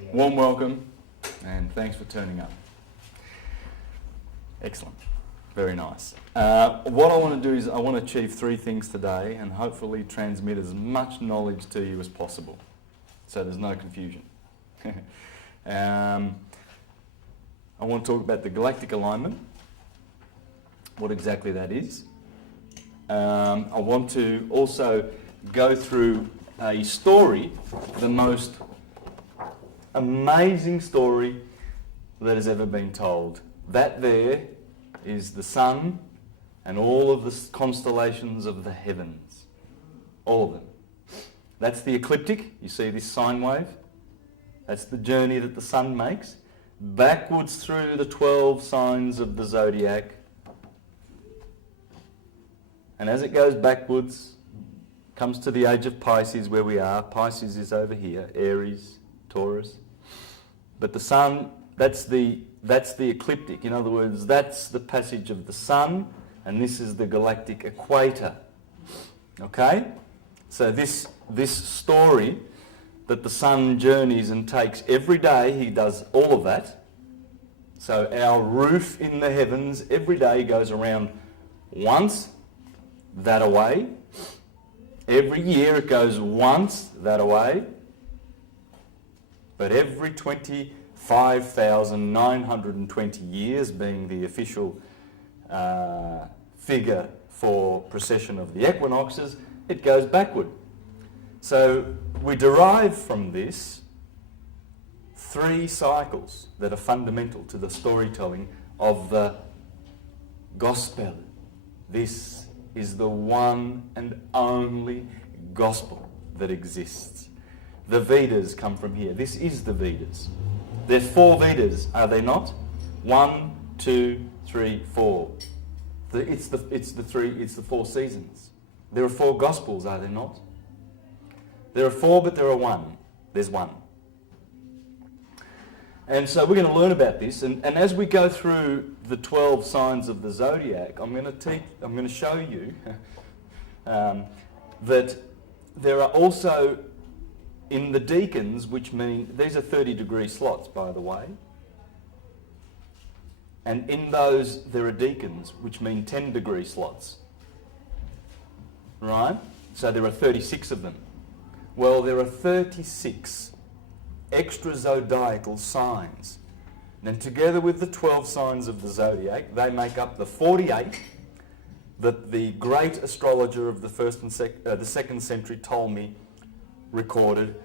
Warm welcome, and thanks for turning up. Excellent. Very nice. What I want to do is I want to achieve three things today and hopefully transmit as much knowledge to you as possible, so there's no confusion. I want to talk about the galactic alignment, what exactly that is. I want to also go through a story, the most amazing story that has ever been told. That there is the sun and all of the constellations of the heavens. All of them. That's the ecliptic. You see this sine wave? That's the journey that the sun makes backwards through the 12 signs of the zodiac. And as it goes backwards, comes to the age of Pisces where we are. Pisces is over here, Aries, Taurus. But the sun, that's the ecliptic. In other words, that's the passage of the sun, and this is the galactic equator. Okay? So this story that the sun journeys and takes every day, he does all of that. So our roof in the heavens every day goes around once, that away. Every year it goes once, that away. But every 25,920 years, being the official figure for precession of the equinoxes, it goes backward. So we derive from this three cycles that are fundamental to the storytelling of the gospel. This is the one and only gospel that exists. The Vedas come from here. This is the Vedas. There are 4 Vedas, are they not? 1, 2, 3, 4. It's the 4 seasons. There are 4 Gospels, are there not? There are 4, but there are 1. There's 1. And so we're going to learn about this, and as we go through the 12 signs of the zodiac, I'm going to show you that there are also in the decans, which mean these are 30-degree slots, by the way, and in those there are decans, which mean 10-degree slots, right? So there are 36 of them. Well, there are 36 extra zodiacal signs. And together with the 12 signs of the zodiac, they make up the 48 that the great astrologer of the the 2nd century Ptolemy recorded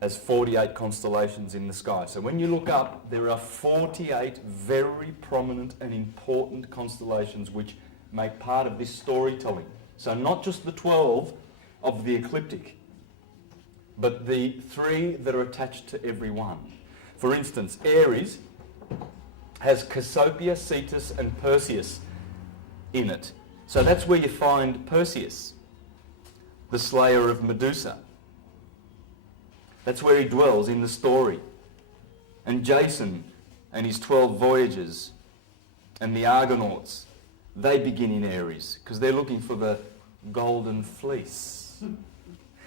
as 48 constellations in the sky. So when you look up, there are 48 very prominent and important constellations which make part of this storytelling. So not just the 12 of the ecliptic, but the 3 that are attached to every one. For instance, Aries has Cassiopeia, Cetus and Perseus in it. So that's where you find Perseus, the slayer of Medusa. That's where he dwells in the story. And Jason and his 12 voyages and the Argonauts, they begin in Aries because they're looking for the golden fleece.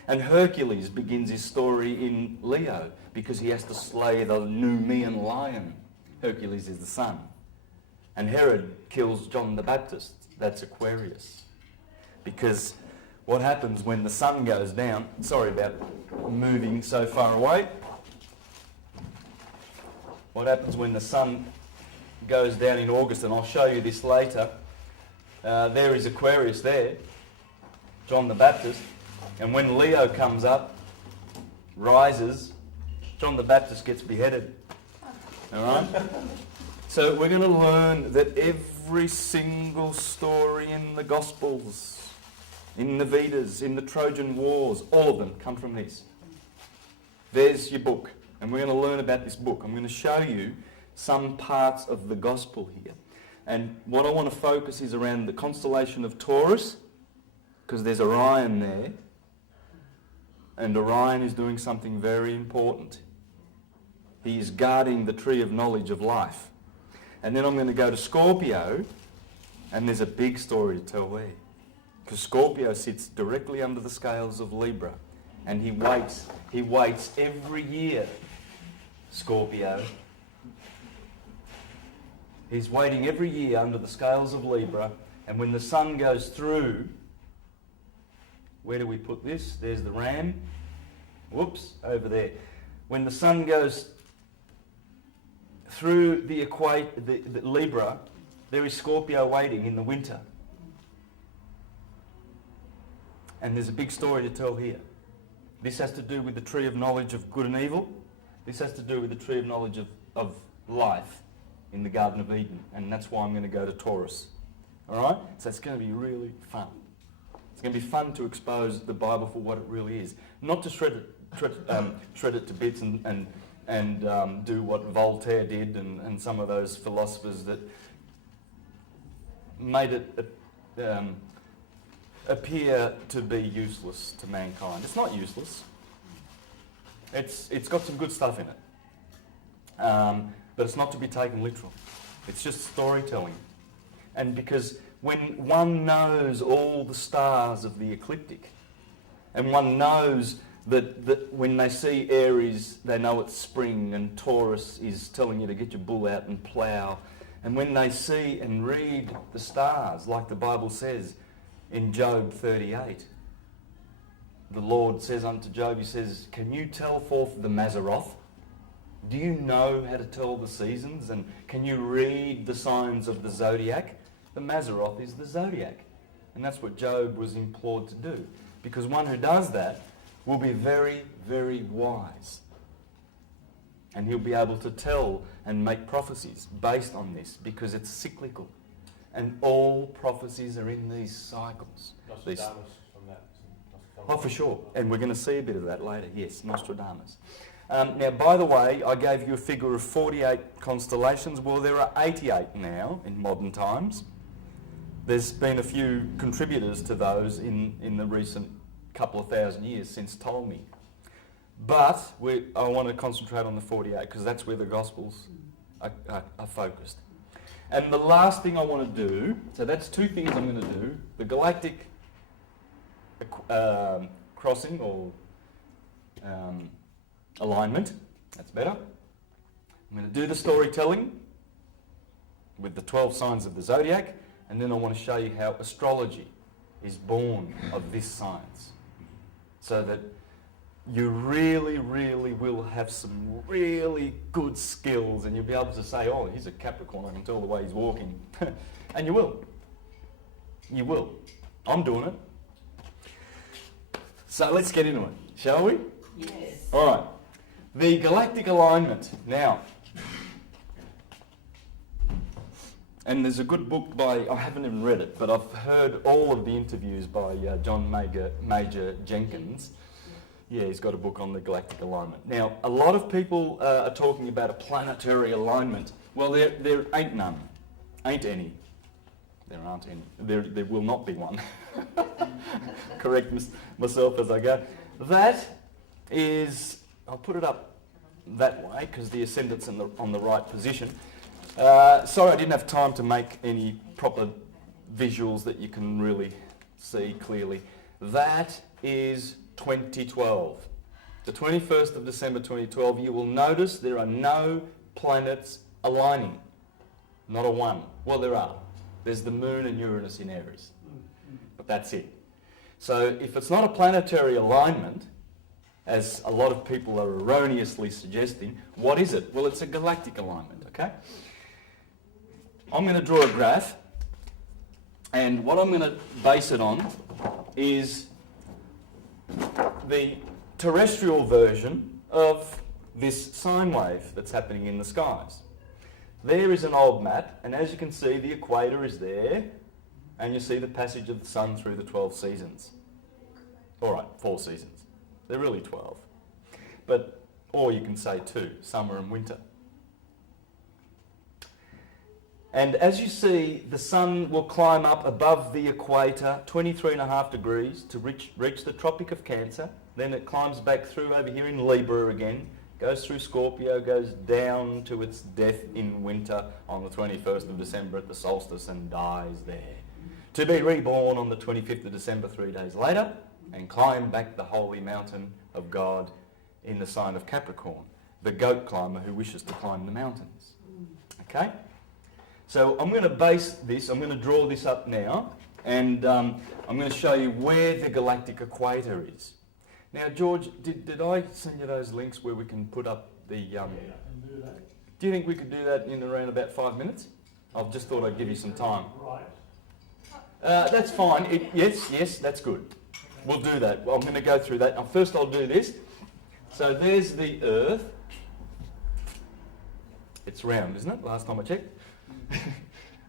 And Hercules begins his story in Leo because he has to slay the Numidian lion. Hercules is the sun. And Herod kills John the Baptist. That's Aquarius. Because what happens when the sun goes down, sorry about moving so far away. What happens when the sun goes down in August, and I'll show you this later. There is Aquarius there, John the Baptist. And when Leo comes up, rises, John the Baptist gets beheaded. All right? So we're going to learn that every single story in the Gospels, in the Vedas, in the Trojan Wars, all of them come from this. There's your book. And we're going to learn about this book. I'm going to show you some parts of the Gospel here. And what I want to focus is around the constellation of Taurus, because there's Orion there. And Orion is doing something very important. He is guarding the tree of knowledge of life. And then I'm going to go to Scorpio, and there's a big story to tell there. Because Scorpio sits directly under the scales of Libra. And he waits every year Scorpio. He's waiting every year under the scales of Libra, and when the sun goes through, where do we put this? There's the ram. Whoops, over there. When the sun goes through the Libra, there is Scorpio waiting in the winter. And there's a big story to tell here. This has to do with the tree of knowledge of good and evil. This has to do with the tree of knowledge of life in the Garden of Eden. And that's why I'm going to go to Taurus. All right? So it's going to be really fun. It's going to be fun to expose the Bible for what it really is. Not to shred it to bits and do what Voltaire did and some of those philosophers that made it appear to be useless to mankind. It's not useless. It's got some good stuff in it. But it's not to be taken literal. It's just storytelling. And because when one knows all the stars of the ecliptic, and one knows that when they see Aries, they know it's spring, and Taurus is telling you to get your bull out and plough. And when they see and read the stars, like the Bible says in Job 38, the Lord says unto Job, he says, can you tell forth the Mazzaroth? Do you know how to tell the seasons? And can you read the signs of the zodiac? The Mazzaroth is the zodiac. And that's what Job was implored to do. Because one who does that will be very, very wise. And he'll be able to tell and make prophecies based on this, because it's cyclical. And all prophecies are in these cycles. Nostradamus from that. Oh, for sure. And we're going to see a bit of that later. Yes, Nostradamus. Now, by the way, I gave you a figure of 48 constellations. Well, there are 88 now in modern times. There's been a few contributors to those in the recent couple of thousand years since Ptolemy. But I want to concentrate on the 48 because that's where the Gospels are focused. And the last thing I want to do, so that's two things I'm going to do. The galactic crossing or alignment, that's better. I'm going to do the storytelling with the 12 signs of the zodiac, and then I want to show you how astrology is born of this science. So that you really, really will have some really good skills, and you'll be able to say, oh, he's a Capricorn, I can tell the way he's walking. And you will. You will. I'm doing it. So let's get into it, shall we? Yes. All right. The galactic alignment. Now, and there's a good book by, I haven't even read it, but I've heard all of the interviews by John Major Jenkins. Yeah, he's got a book on the galactic alignment. Now, a lot of people are talking about a planetary alignment. Well, there ain't none. Ain't any. There aren't any. There will not be one. Correct myself as I go. That is, I'll put it up that way because the ascendant's on the right position. Sorry I didn't have time to make any proper visuals that you can really see clearly. That is 2012. The 21st of December 2012, you will notice there are no planets aligning. Not a one. Well, there are. There's the Moon and Uranus in Aries. But that's it. So if it's not a planetary alignment, as a lot of people are erroneously suggesting, what is it? Well, it's a galactic alignment, okay? I'm going to draw a graph, and what I'm going to base it on is the terrestrial version of this sine wave that's happening in the skies. There is an old map, and as you can see, the equator is there, and you see the passage of the sun through the 12 seasons. All right, 4 seasons. They're really 12. But, or you can say 2, summer and winter. And as you see, the sun will climb up above the equator, 23.5 degrees, to reach the Tropic of Cancer. Then it climbs back through over here in Libra again, goes through Scorpio, goes down to its death in winter on the 21st of December at the solstice and dies there. To be reborn on the 25th of December, 3 days later, and climb back the holy mountain of God in the sign of Capricorn. the goat climber who wishes to climb the mountains. Okay? So I'm going to base this, I'm going to draw this up now, and I'm going to show you where the galactic equator is. Now, George, did I send you those links where we can put up the... Yeah, I can do that. Do you think we could do that in around about 5 minutes? I've just thought I'd give you some time. Right. That's fine. Yes, that's good. We'll do that. Well, I'm going to go through that. Now, first I'll do this. So there's the Earth. It's round, isn't it? Last time I checked.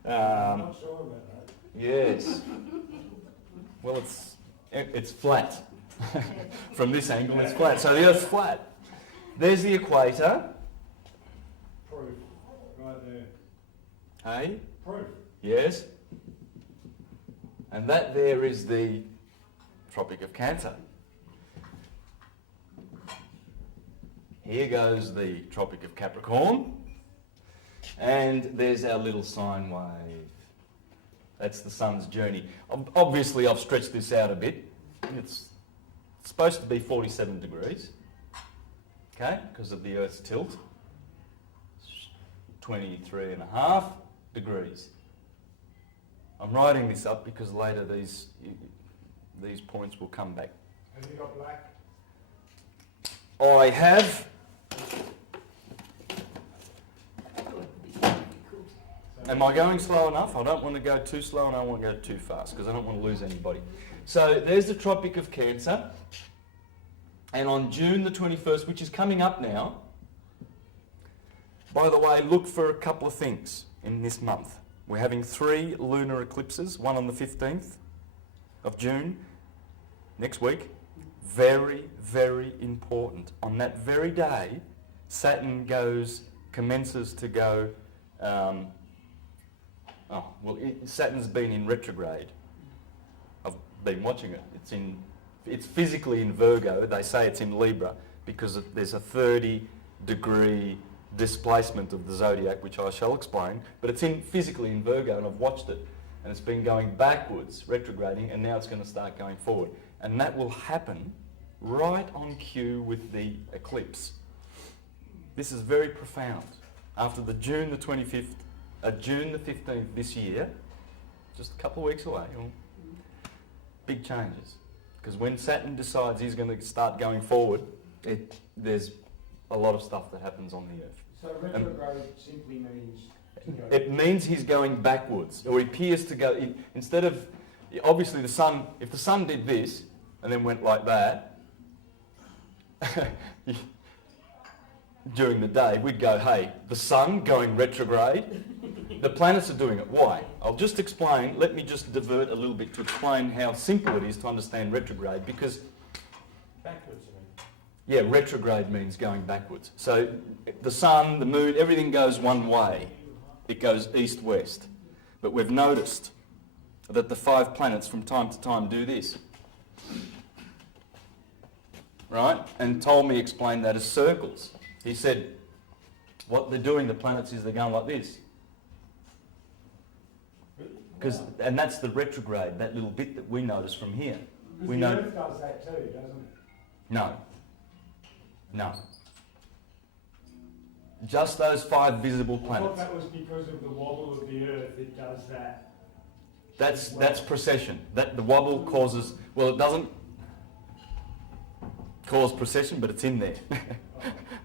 I'm not sure about that. Yes. Well, it's flat. From this angle, it's flat. So the Earth's flat. There's the equator. Proof. Right there. Hey? Proof. Yes. And that there is the Tropic of Cancer. Here goes the Tropic of Capricorn. And there's our little sine wave. That's the sun's journey. Obviously, I've stretched this out a bit. It's supposed to be 47 degrees, okay, because of the Earth's tilt. 23.5 degrees. I'm writing this up because later these points will come back. Have you got black? I have. Am I going slow enough? I don't want to go too slow and I don't want to go too fast because I don't want to lose anybody. So there's the Tropic of Cancer. And on June the 21st, which is coming up now, by the way, look for a couple of things in this month. We're having 3 lunar eclipses, one on the 15th of June, next week. Very, very important. On that very day, Saturn commences to go... Saturn's been in retrograde. I've been watching it. It's physically in Virgo. They say it's in Libra because there's a 30-degree displacement of the zodiac, which I shall explain. But it's physically in Virgo, and I've watched it, and it's been going backwards, retrograding, and now it's going to start going forward. And that will happen right on cue with the eclipse. This is very profound. After the June the 25th. June the 15th this year, just a couple of weeks away, big changes. Because when Saturn decides he's going to start going forward, there's a lot of stuff that happens on the Earth. So retrograde simply means... It means he's going backwards, or he appears to go... Instead of... Obviously the sun... If the sun did this, and then went like that, during the day, we'd go, hey, the sun going retrograde... The planets are doing it. Why? I'll just explain. Let me just divert a little bit to explain how simple it is to understand retrograde, because... Backwards, you mean? Yeah, retrograde means going backwards. So the sun, the moon, everything goes one way. It goes east-west. But we've noticed that the 5 planets from time to time do this. Right? And Ptolemy explained that as circles. He said, what they're doing, the planets, is they're going like this. And that's the retrograde, that little bit that we notice from here. Because the Earth does that too, doesn't it? No. Just those 5 visible planets. I thought that was because of the wobble of the Earth, it does that. That's precession. The wobble causes... Well, it doesn't cause precession, but it's in there.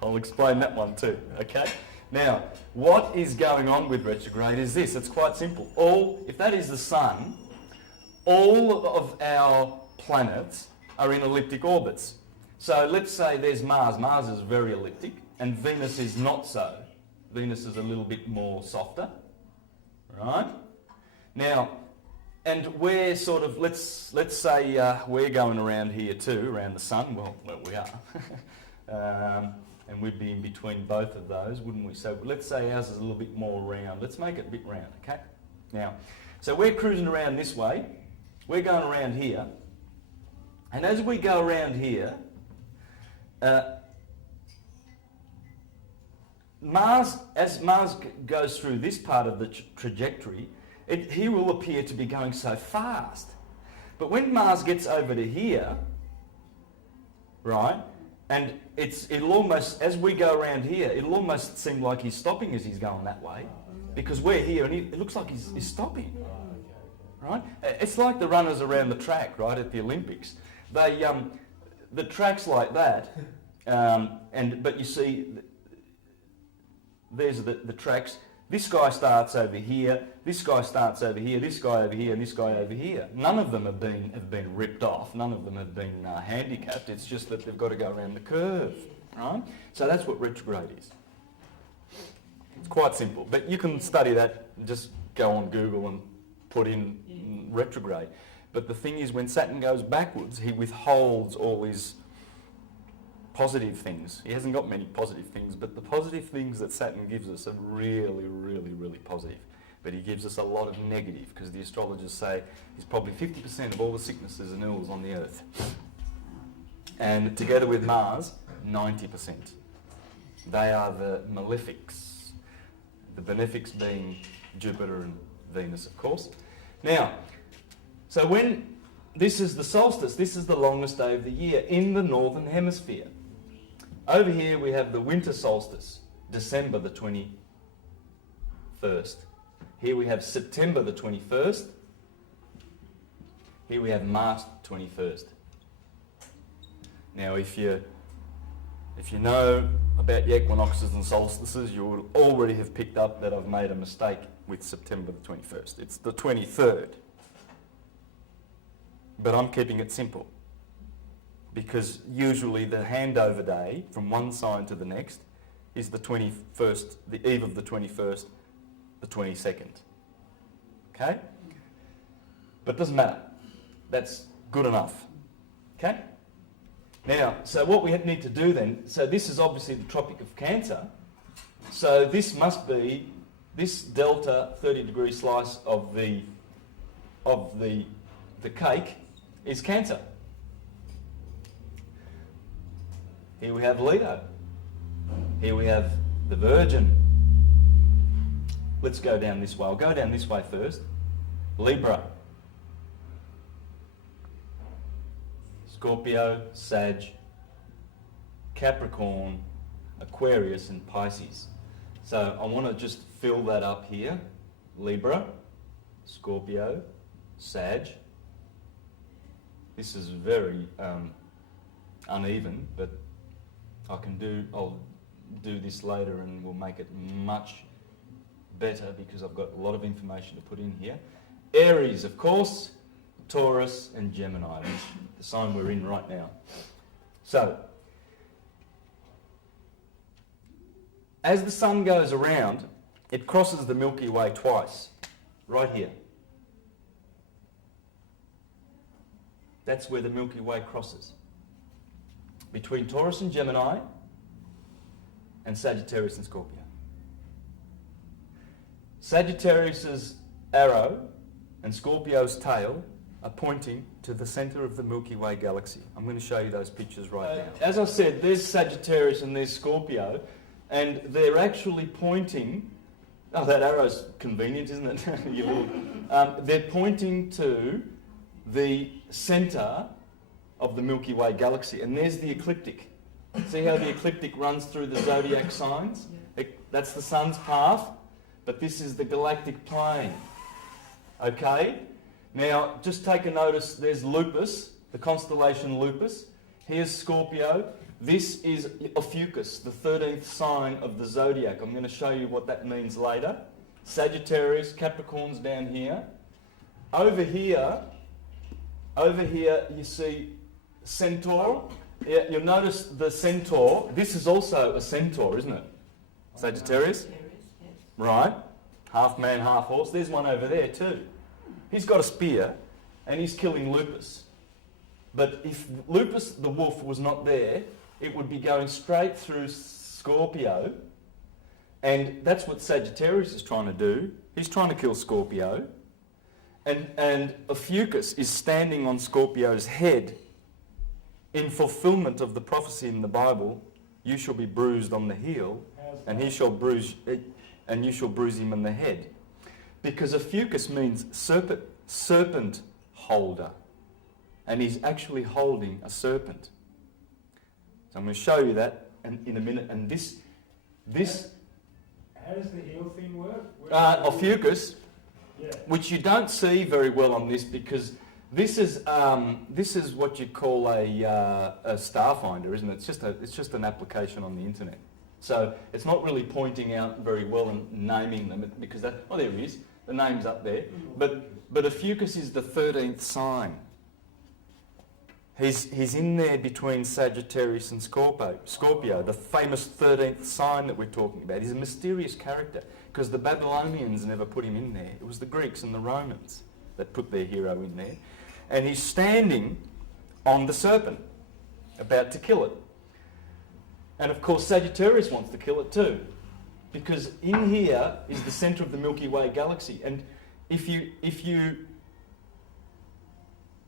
I'll explain that one too, okay? Now, what is going on with retrograde is this. It's quite simple. If that is the sun, all of our planets are in elliptic orbits. So let's say there's Mars. Mars is very elliptic, and Venus is not so. Venus is a little bit more softer, right? Now, and we're sort of, let's say we're going around here too, around the sun. Well we are. And we'd be in between both of those, wouldn't we? So let's say ours is a little bit more round. Let's make it a bit round, okay? Now, so we're cruising around this way. We're going around here. And as we go around here, as Mars goes through this part of the trajectory, he will appear to be going so fast. But when Mars gets over to here, right, And it'll almost, as we go around here, it'll almost seem like he's stopping as he's going that way, because we're here and it looks like he's stopping. Right? It's like the runners around the track, right, at the Olympics. They, the track's like that, but you see, there's the tracks. This guy starts over here, this guy starts over here, this guy over here, and this guy over here. None of them have been ripped off. None of them have been handicapped. It's just that they've got to go around the curve, right? So that's what retrograde is. It's quite simple, but you can study that. Just go on Google and put in retrograde. But the thing is, when Saturn goes backwards, he withholds all his positive things. He hasn't got many positive things, but the positive things that Saturn gives us are really, really, really positive. But he gives us a lot of negative, because the astrologers say he's probably 50% of all the sicknesses and ills on the earth. And together with Mars, 90%. They are the malefics. The benefics being Jupiter and Venus, of course. Now, so when this is the solstice, this is the longest day of the year in the northern hemisphere. Over here we have the winter solstice, December the 21st. Here we have September the 21st. Here we have March 21st. Now if you know about the equinoxes and solstices, you will already have picked up that I've made a mistake with September the 21st. It's the 23rd. But I'm keeping it simple, because usually the handover day from one sign to the next is the 21st, the eve of the 21st, the 22nd. Okay? But it doesn't matter. That's good enough. Okay? Now, so what we need to do then, so this is obviously the Tropic of Cancer, so this must be, this delta 30 degree slice of the cake is Cancer. Here we have Leo. Here we have the Virgin. Let's go down this way. I'll go down this way first. Libra. Scorpio, Sag, Capricorn, Aquarius and Pisces. So I want to just fill that up here. Libra, Scorpio, Sag. This is very uneven, but I'll do this later and we'll make it much better, because I've got a lot of information to put in here. Aries, of course, Taurus and Gemini, which is the sign we're in right now. So, as the sun goes around, it crosses the Milky Way twice, right here. That's where the Milky Way crosses. Between Taurus and Gemini, and Sagittarius and Scorpio. Sagittarius's arrow and Scorpio's tail are pointing to the centre of the Milky Way galaxy. I'm going to show you those pictures right now. As I said, there's Sagittarius and there's Scorpio, and they're actually pointing... Oh, that arrow's convenient, isn't it? They're pointing to the centre of the Milky Way galaxy, and there's the ecliptic. See how the ecliptic runs through the zodiac signs? That's the sun's path, but this is the galactic plane. Okay? Now, just take a notice, there's Lupus, the constellation Lupus. Here's Scorpio. This is Ophiuchus, the 13th sign of the zodiac. I'm going to show you what that means later. Sagittarius, Capricorn's down here. Over here you see Centaur. Yeah, you'll notice the Centaur. This is also a Centaur, isn't it? Sagittarius? Right. Half man, half horse. There's one over there too. He's got a spear and he's killing Lupus. But if Lupus the wolf was not there, it would be going straight through Scorpio. And that's what Sagittarius is trying to do. He's trying to kill Scorpio. And Ophiuchus is standing on Scorpio's head in fulfillment of the prophecy in the Bible, you shall be bruised on the heel, and you shall bruise him on the head. Because Ophiuchus means serpent holder, and he's actually holding a serpent. So I'm going to show you that in a minute. And this How does the heel thing work? ophiuchus, Yeah. which you don't see very well on this because this is what you call a starfinder, isn't it? It's just an application on the internet. So it's not really pointing out very well and naming them because there he is. The name's up there. But ophiuchus is the 13th sign. He's in there between Sagittarius and Scorpio, the famous 13th sign that we're talking about. He's a mysterious character because the Babylonians never put him in there. It was the Greeks and the Romans that put their hero in there. And he's standing on the serpent, about to kill it. And of course Sagittarius wants to kill it too, because in here is the centre of the Milky Way galaxy. And if you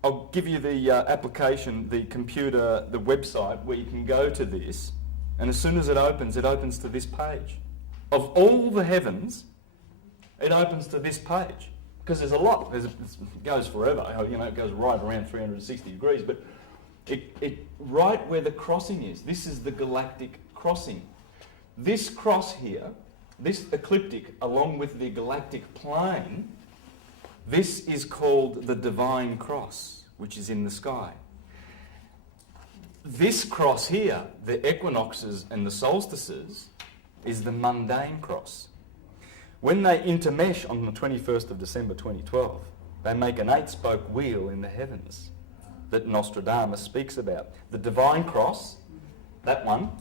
I'll give you the application, the computer, the website where you can go to this, and as soon as it opens to this page. Of all the heavens, it opens to this page. Because there's a lot, it goes forever, it goes right around 360 degrees, but it right where the crossing is, this is the galactic crossing. This cross here, this ecliptic, along with the galactic plane, this is called the divine cross, which is in the sky. This cross here, the equinoxes and the solstices, is the mundane cross. When they intermesh on the 21st of December 2012, they make an 8-spoke wheel in the heavens that Nostradamus speaks about. The divine cross, that one,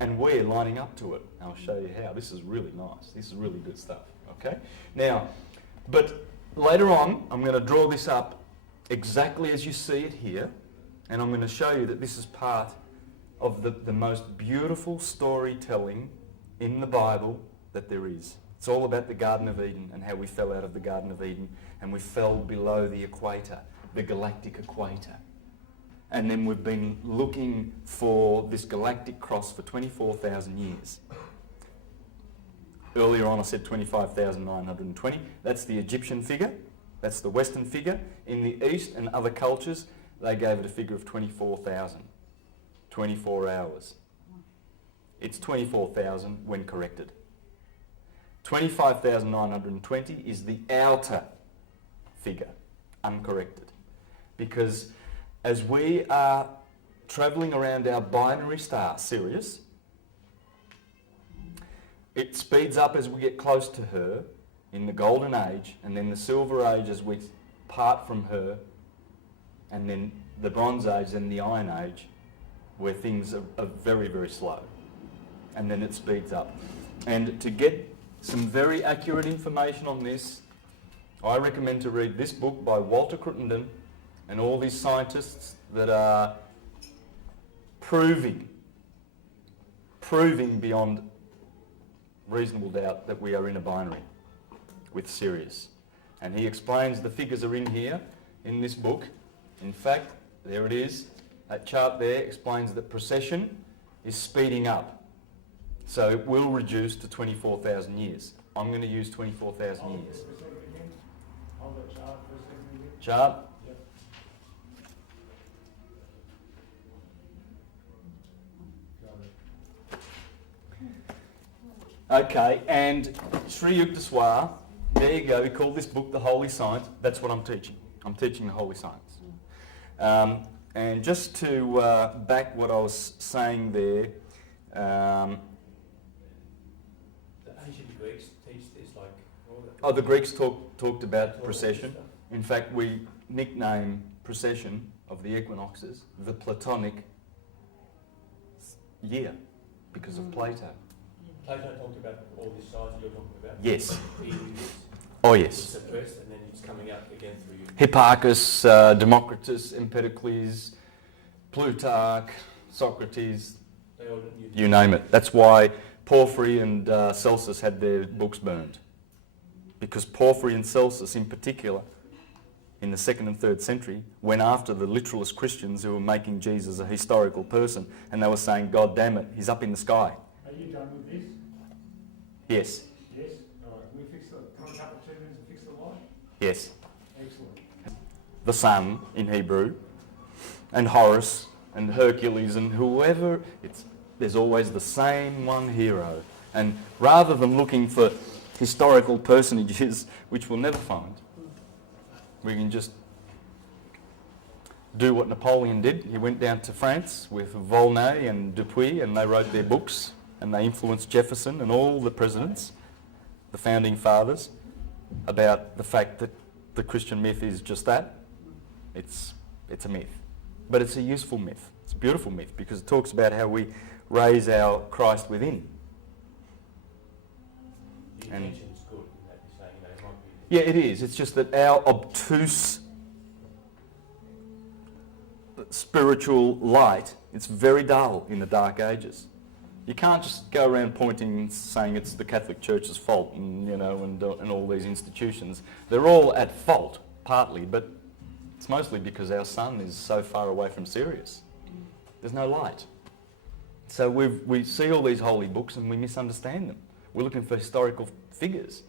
and we're lining up to it. I'll show you how. This is really nice. This is really good stuff. Okay? Now, but later on, I'm going to draw this up exactly as you see it here, and I'm going to show you that this is part of the most beautiful storytelling in the Bible that there is. It's all about the Garden of Eden and how we fell out of the Garden of Eden and we fell below the equator, the galactic equator. And then we've been looking for this galactic cross for 24,000 years. Earlier on I said 25,920. That's the Egyptian figure. That's the Western figure. In the East and other cultures, they gave it a figure of 24,000. 24 hours. It's 24,000 when corrected. 25,920 is the outer figure, uncorrected. Because as we are travelling around our binary star, Sirius, it speeds up as we get close to her in the golden age, and then the silver age as we part from her, and then the bronze age and the iron age, where things are very, very slow. And then it speeds up. And to get some very accurate information on this, I recommend to read this book by Walter Crittenden and all these scientists that are proving beyond reasonable doubt that we are in a binary with Sirius. And he explains the figures are in here, in this book. In fact, there it is. That chart there explains that precession is speeding up. So it will reduce to 24,000 years. I'm going to use 24,000 years. Hold that chart for a second again. Chart. Yep. Okay, and Sri Yukteswar, there you go, he called this book The Holy Science. That's what I'm teaching. I'm teaching the Holy Science. And just to back what I was saying there, the ancient Greeks teach this like all the... Oh, the Greeks talked about precession. In fact, we nickname precession of the equinoxes the Platonic year because of Plato. Plato talked about all these signs you're talking about? Yes. It's Oh, yes. suppressed and then it's coming up again through you. Hipparchus, Democritus, Empedocles, Plutarch, Socrates, They all you name it. That's why Porphyry and Celsus had their books burned. Because Porphyry and Celsus in particular, in the 2nd and 3rd century, went after the literalist Christians who were making Jesus a historical person, and they were saying, God damn it, he's up in the sky. Are you done with this? Yes. Yes? All right. Can we fix the... Come a couple of 2 minutes and fix the light? Yes. Excellent. The sun in Hebrew, and Horus, and Hercules and whoever, there's always the same one hero. And rather than looking for historical personages, which we'll never find, we can just do what Napoleon did. He went down to France with Volney and Dupuy, and they wrote their books, and they influenced Jefferson and all the presidents, the founding fathers, about the fact that the Christian myth is just that. It's a myth. But it's a useful myth. It's a beautiful myth because it talks about how we raise our Christ within. The And- intention's good in that you're saying, it might be. Yeah, it is. It's just that our obtuse spiritual light, it's very dull in the Dark Ages. You can't just go around pointing and saying it's the Catholic Church's fault and, and all these institutions. They're all at fault, partly, but it's mostly because our sun is so far away from Sirius. There's no light. So we see all these holy books and we misunderstand them. We're looking for historical figures.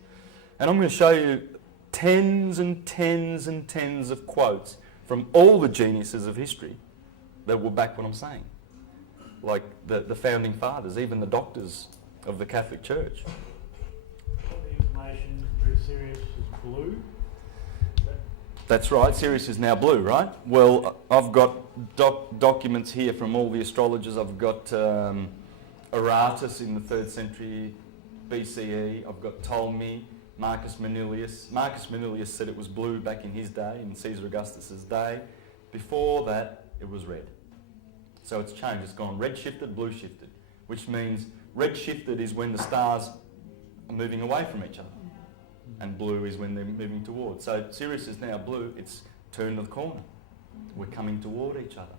And I'm going to show you tens and tens and tens of quotes from all the geniuses of history that will back what I'm saying. Like the founding fathers, even the doctors of the Catholic Church. All the information through Sirius is blue. That's right, Sirius is now blue, right? Well, I've got documents here from all the astrologers. I've got Aratus in the 3rd century BCE. I've got Ptolemy, Marcus Manilius. Marcus Manilius said it was blue back in his day, in Caesar Augustus's day. Before that, it was red. So it's changed. It's gone red shifted, blue shifted, which means red shifted is when the stars are moving away from each other, and blue is when they're moving towards. So Sirius is now blue. It's turned the corner. We're coming toward each other,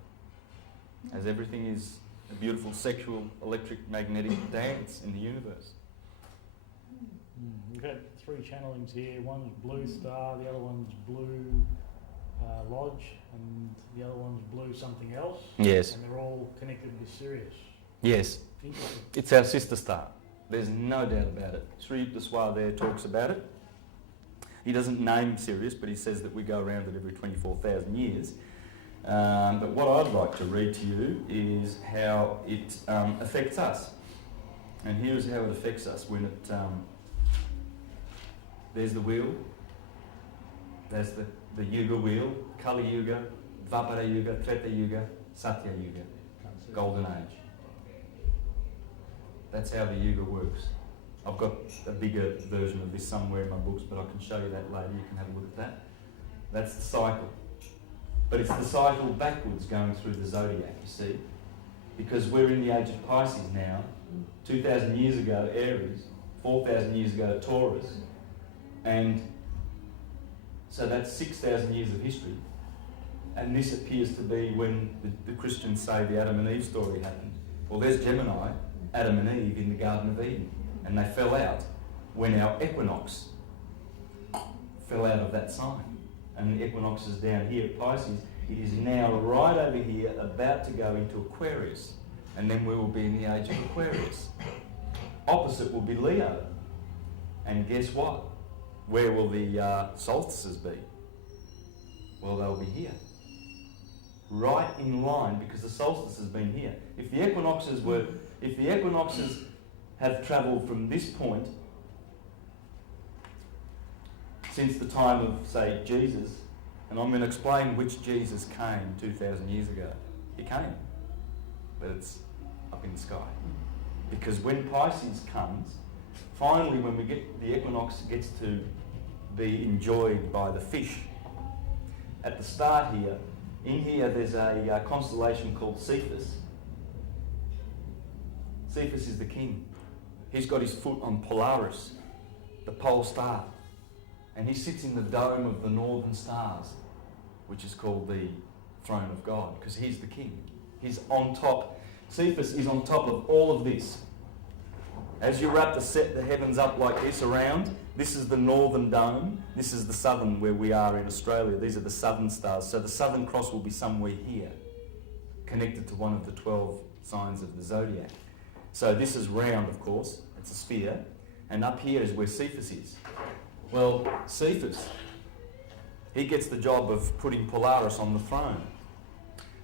as everything is a beautiful sexual, electric, magnetic dance in the universe. We've got 3 channelings here. One's blue star, the other one's blue lodge, and the other one's blue something else. Yes. And they're all connected with Sirius. Yes. Interesting. It's our sister star. There's no doubt about it. Sri Yukteswar there talks about it. He doesn't name Sirius, but he says that we go around it every 24,000 years. But what I'd like to read to you is how it affects us. And here's how it affects us when it... there's the wheel. There's the Yuga wheel. Kali Yuga, Dvapara Yuga, Treta Yuga, Satya Yuga. Golden Age. That's how the Yuga works. I've got a bigger version of this somewhere in my books, but I can show you that later. You can have a look at that. That's the cycle. But it's the cycle backwards going through the zodiac, you see. Because we're in the age of Pisces now. 2,000 years ago, Aries. 4,000 years ago, Taurus. And so that's 6,000 years of history. And this appears to be when the Christians say the Adam and Eve story happened. Well, there's Gemini, Adam and Eve in the Garden of Eden. And they fell out when our equinox fell out of that sign. And the equinox is down here at Pisces. It is now right over here, about to go into Aquarius. And then we will be in the age of Aquarius. Opposite will be Leo. And guess what? Where will the solstices be? Well, they'll be here. Right in line, because the solstice has been here. If the equinoxes have travelled from this point since the time of, say, Jesus, and I'm going to explain which Jesus came 2,000 years ago. He came, but it's up in the sky. Because when Pisces comes, finally when the equinox gets to be enjoyed by the fish, at the start here, in here there's a constellation called Cephas. Cephas is the king. He's got his foot on Polaris, the pole star. And he sits in the dome of the northern stars, which is called the throne of God, because he's the king. He's on top. Cephas is on top of all of this. As you wrap the heavens up like this around, this is the northern dome. This is the southern, where we are in Australia. These are the southern stars. So the Southern Cross will be somewhere here, connected to one of the 12 signs of the zodiac. So this is round, of course. It's a sphere. And up here is where Cephas is. Well, Cephas, he gets the job of putting Polaris on the throne.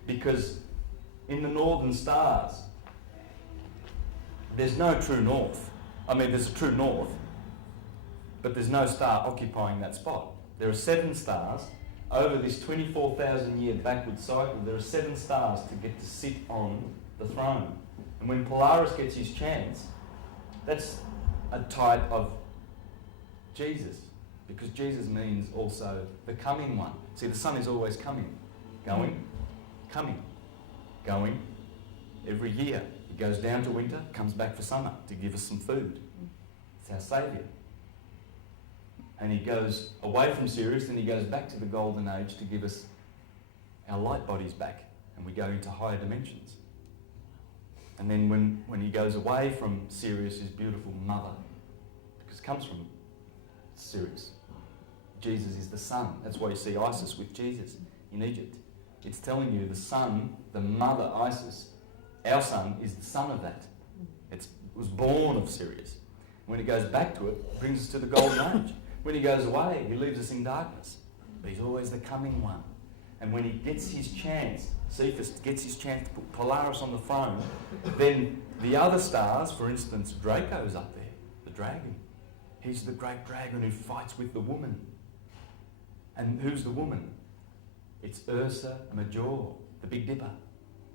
Because in the northern stars, there's no true north. I mean, there's a true north, but there's no star occupying that spot. There are 7 stars. Over this 24,000 year backward cycle, there are 7 stars to get to sit on the throne. And when Polaris gets his chance, that's a type of Jesus, because Jesus means also the coming one. See, the sun is always coming, going, coming, going. Every year it goes down to winter, comes back for summer to give us some food. It's our saviour. And he goes away from Sirius, and he goes back to the golden age to give us our light bodies back, and we go into higher dimensions. And then when he goes away from Sirius, his beautiful mother, because it comes from Sirius, Jesus is the sun. That's why you see Isis with Jesus in Egypt. It's telling you the sun, the mother Isis, our sun is the son of that. It was born of Sirius. When it goes back to it, it brings us to the golden age. When he goes away, he leaves us in darkness. But he's always the coming one. And when he gets his chance, Cephas gets his chance to put Polaris on the throne, then the other stars, for instance, Draco's up there, the dragon. He's the great dragon who fights with the woman. And who's the woman? It's Ursa Major, the Big Dipper.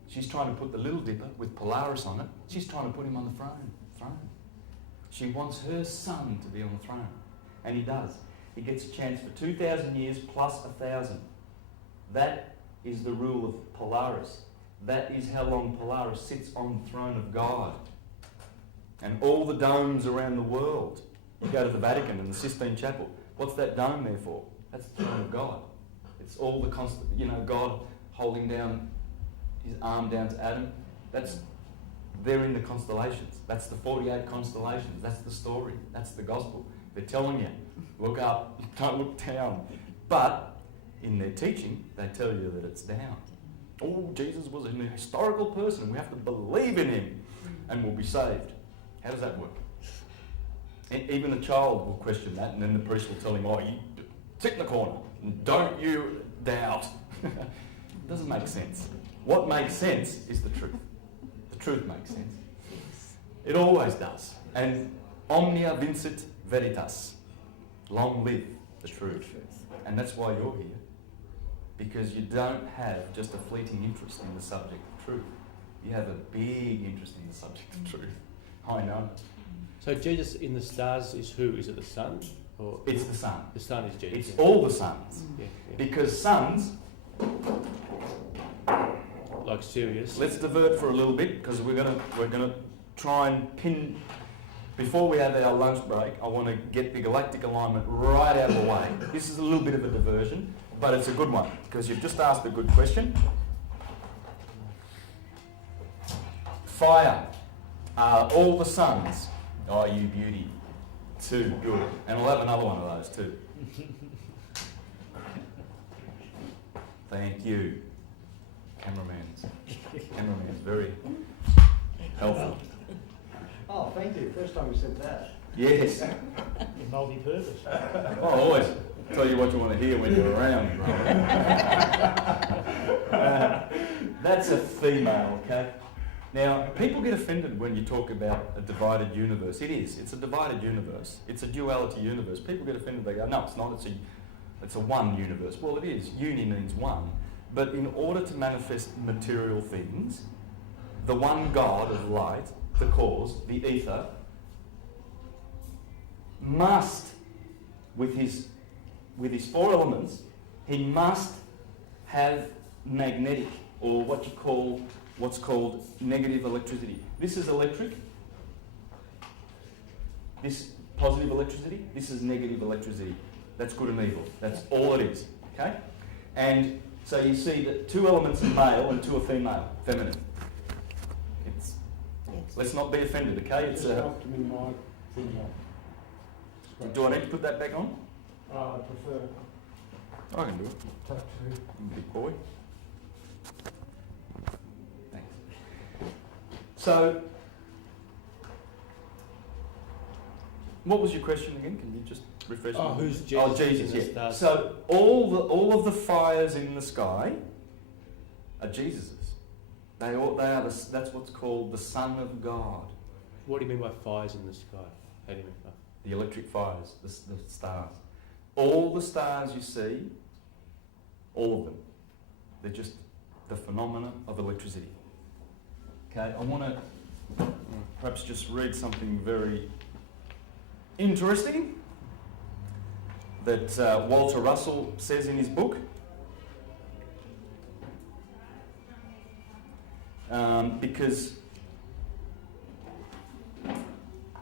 She's trying to put the Little Dipper with Polaris on it. She's trying to put him on the throne. She wants her son to be on the throne. And he does. He gets a chance for 2,000 years plus 1,000. That is the rule of Polaris. That is how long Polaris sits on the throne of God. And all the domes around the world. You go to the Vatican and the Sistine Chapel. What's that dome there for? That's the throne of God. It's all the God holding down his arm down to Adam. They're in the constellations. That's the 48 constellations. That's the story. That's the gospel. They're telling you, look up, don't look down. But in their teaching, they tell you that it's down. Oh, Jesus was a historical person. We have to believe in him and we'll be saved. How does that work? Even a child will question that, and then the priest will tell him, oh, you sit in the corner and don't you doubt. It doesn't make sense. What makes sense is the truth. The truth makes sense. It always does. And omnia vincit veritas. Long live the truth. And that's why you're here. Because you don't have just a fleeting interest in the subject of truth. You have a big interest in the subject of truth. I know. So Jesus in the stars is who? Is it the sun? Or it's the sun. The sun is Jesus. It's all the suns. Yeah. Because suns... Like Sirius. Let's divert for a little bit, because we're gonna try and pin... Before we have our lunch break, I want to get the galactic alignment right out of the way. This is a little bit of a diversion, but it's a good one, because you've just asked a good question. Fire. All the suns. Oh, you beauty. Too good. And we'll have another one of those too. Thank you. Cameraman's very helpful. Oh, thank you. First time you said that. Yes. Multi-purpose. I always tell you what you want to hear when you're around. That's a female, okay? Now, people get offended when you talk about a divided universe. It is. It's a divided universe. It's a duality universe. People get offended. They go, no, it's not. It's a one universe. Well, it is. Uni means one. But in order to manifest material things, the one God of light, the cause, the ether, must, with his 4 elements, he must have magnetic, or what's called negative electricity. This is electric. This positive electricity. This is negative electricity. That's good and evil. That's all it is. Okay? And so you see that 2 elements are male and 2 are feminine. Let's not be offended, okay? It's Just helped me my thing up. Do I need to put that back on? I prefer I can do it. tattoo. Big boy. Thanks. So, what was your question again? Can you just refresh me? Who's Jesus? Oh, Jesus, in the yeah. stars? So all of the fires in the sky are Jesus's. That's what's called the Son of God. What do you mean by fires in the sky? How do you mean by? The electric fires, the stars. All the stars you see, all of them, they're just the phenomena of electricity. Okay, I want to perhaps just read something very interesting that Walter Russell says in his book. Because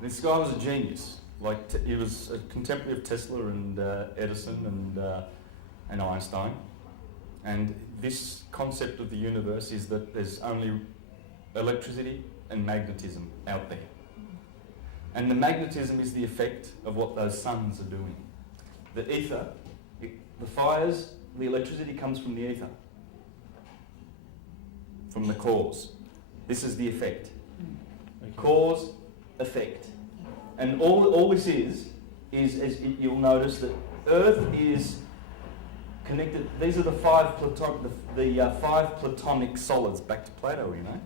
this guy was a genius. He was a contemporary of Tesla and Edison and Einstein. And this concept of the universe is that there's only electricity and magnetism out there. And the magnetism is the effect of what those suns are doing. The ether, the fires, the electricity comes from the ether, from the cause. This is the effect. Okay. Cause, effect. And all this is you'll notice that Earth is connected. These are the five platonic solids. Back to Plato, you know.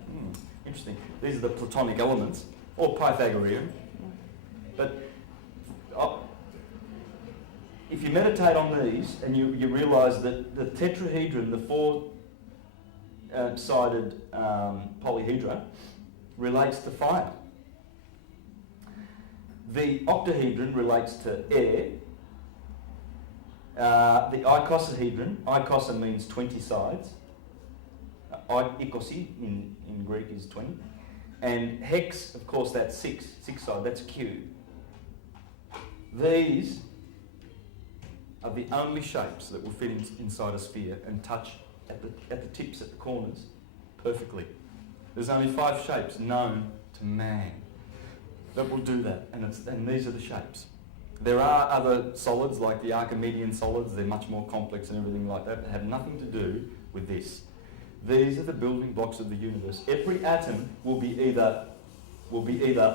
Interesting. These are the platonic elements, or Pythagorean. But if you meditate on these and you realise that the tetrahedron, the four-sided polyhedra, relates to fire. The octahedron relates to air. The icosahedron, icosa means 20 sides. Ikosi in Greek is 20. And hex, of course, that's six sides, that's a cube. These are the only shapes that will fit inside a sphere and touch at the tips, at the corners, perfectly. There's only 5 shapes known to man that will do that, and these are the shapes. There are other solids like the Archimedean solids. They're much more complex and everything like that, but have nothing to do with this. These are the building blocks of the universe. Every atom will be either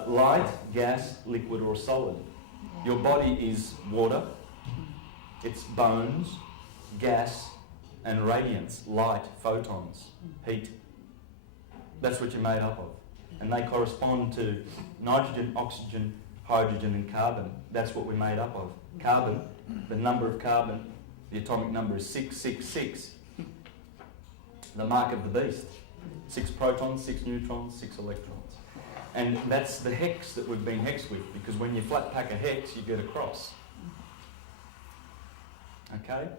light, gas, liquid, or solid. Your body is water, it's bones, gas, and radiance, light, photons, heat. That's what you're made up of. And they correspond to nitrogen, oxygen, hydrogen, and carbon. That's what we're made up of. Carbon, the number of carbon, the atomic number is 666. The mark of the beast. 6 protons, 6 neutrons, 6 electrons. And that's the hex that we've been hexed with, because when you flat pack a hex, you get a cross. Okay?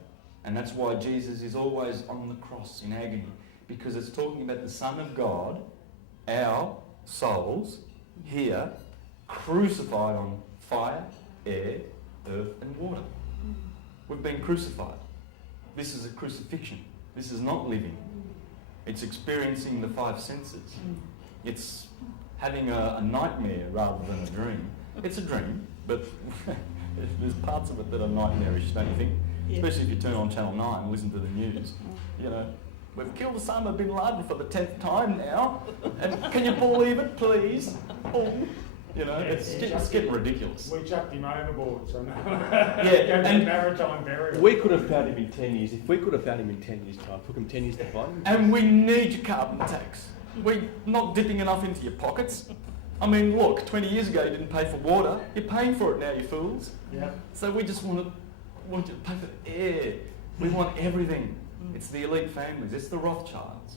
And that's why Jesus is always on the cross in agony, because it's talking about the Son of God, our souls, here, crucified on fire, air, earth, and water. We've been crucified. This is a crucifixion. This is not living. It's experiencing the 5 senses. It's having a nightmare rather than a dream. It's a dream, but there's parts of it that are nightmarish, don't you think? Yeah. Especially if you turn on Channel 9 and listen to the news. You know, we've killed Osama bin Laden for the 10th time now. And can you believe it, please? Oh. You know, it's getting ridiculous. We chucked him overboard, so no. Yeah, and maritime burial. We could have found him in 10 years. If we could have found him in 10 years' time, took him 10 years to find him. And we need your carbon tax. We're not dipping enough into your pockets. I mean, look, 20 years ago you didn't pay for water. You're paying for it now, you fools. Yeah. So we just want you to pay for air. We want everything. It's the elite families. It's the Rothschilds.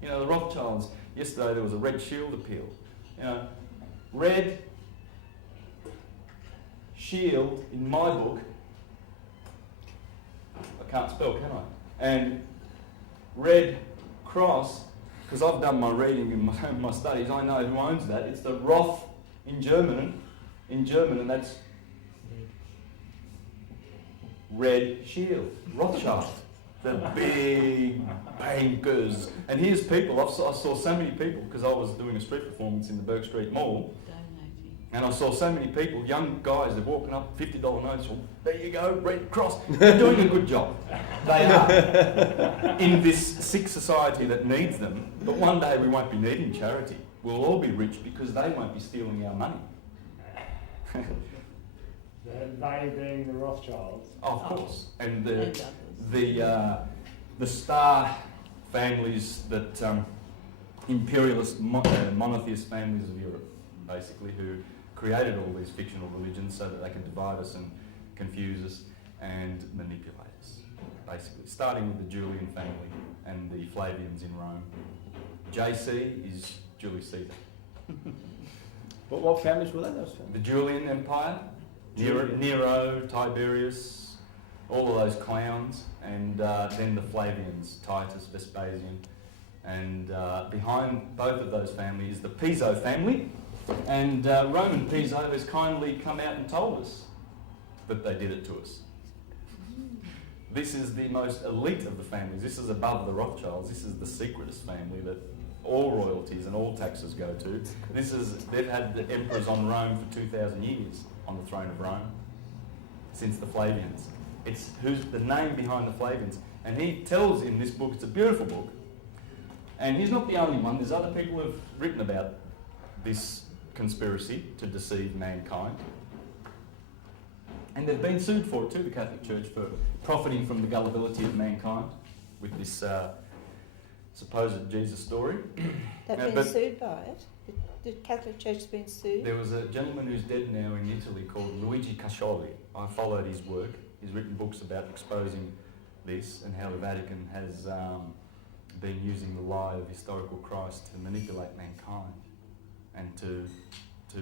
You know, the Rothschilds, yesterday there was a Red Shield appeal. You know, Red Shield, in my book, I can't spell, can I? And Red Cross, because I've done my reading and my studies, I know who owns that. It's the Roth in German, and that's Red Shield, Rothschild, the big bankers. And here's people, I saw so many people, because I was doing a street performance in the Burke Street Mall, and I saw so many people, young guys, they're walking up, $50 notes, well, there you go, Red Cross. They're doing a good job. They are. In this sick society that needs them, but one day we won't be needing charity. We'll all be rich because they won't be stealing our money. They being the Rothschilds. Of course. And the star families that, imperialist monotheist families of Europe, basically, who created all these fictional religions so that they could divide us and confuse us and manipulate us, basically, starting with the Julian family and the Flavians in Rome. JC is Julius Caesar. What families were they? Those families? The Julian Empire, Nero, Tiberius, all of those clowns, and then the Flavians, Titus, Vespasian, and behind both of those families is the Piso family, and Roman Piso has kindly come out and told us that they did it to us. This is the most elite of the families. This is above the Rothschilds. This is the secretest family that all royalties and all taxes go to. They've had the emperors on Rome for 2,000 years on the throne of Rome since the Flavians. It's who's the name behind the Flavians. And he tells in this book, it's a beautiful book, and he's not the only one. There's other people who have written about this conspiracy to deceive mankind. And they've been sued for it too, the Catholic Church, for profiting from the gullibility of mankind with this supposed Jesus story. They've been sued by it? The Catholic Church has been sued? There was a gentleman who's dead now in Italy called Luigi Cascioli. I followed his work. He's written books about exposing this and how the Vatican has been using the lie of historical Christ to manipulate mankind and to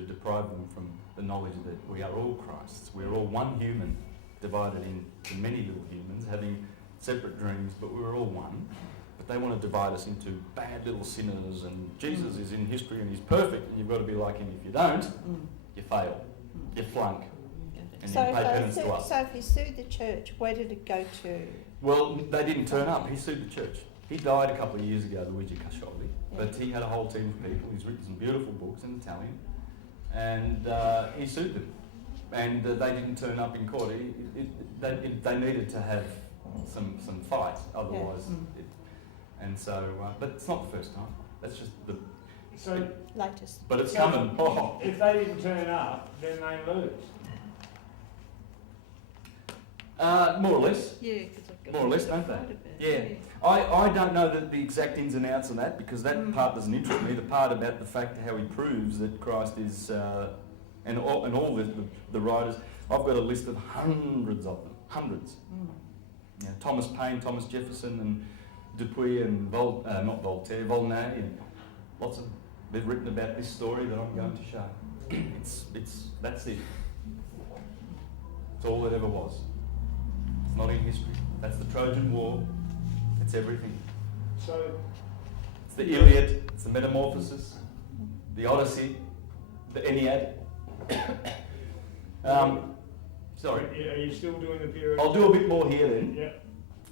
deprive them from the knowledge that we are all Christs. We're all one human, divided into many little humans, having separate dreams, but we're all one. But they want to divide us into bad little sinners, and Jesus is in history and he's perfect, and you've got to be like him. If you don't, you fail, you flunk, and So you pay penance to us. so if he sued the church, where did it go to? Well, they didn't turn up. He sued the church. He died a couple of years ago, Luigi Cascioli, but he had a whole team of people. He's written some beautiful books in Italian, and he sued them. And they didn't turn up in court. They needed to have some fight, otherwise. And so, but it's not the first time. That's just the Latest. But it's coming. Oh. If they didn't turn up, then they lose. More or less. Yeah, because I've got More or less, don't they? Yeah. I don't know the exact ins and outs of that, because that part doesn't interest me. The part about the fact how he proves that Christ is, and all the writers, I've got a list of hundreds of them, hundreds. Yeah, Thomas Paine, Thomas Jefferson, and Dupuy, and not Voltaire, Volney, and lots of. They've written about this story that I'm going to show. That's it. It's all it ever was. It's not in history. That's the Trojan War. It's everything. So it's the Iliad, it's the Metamorphosis, the Odyssey, the Ennead. Sorry. Are you still doing the period? I'll do a bit more here then. Yeah.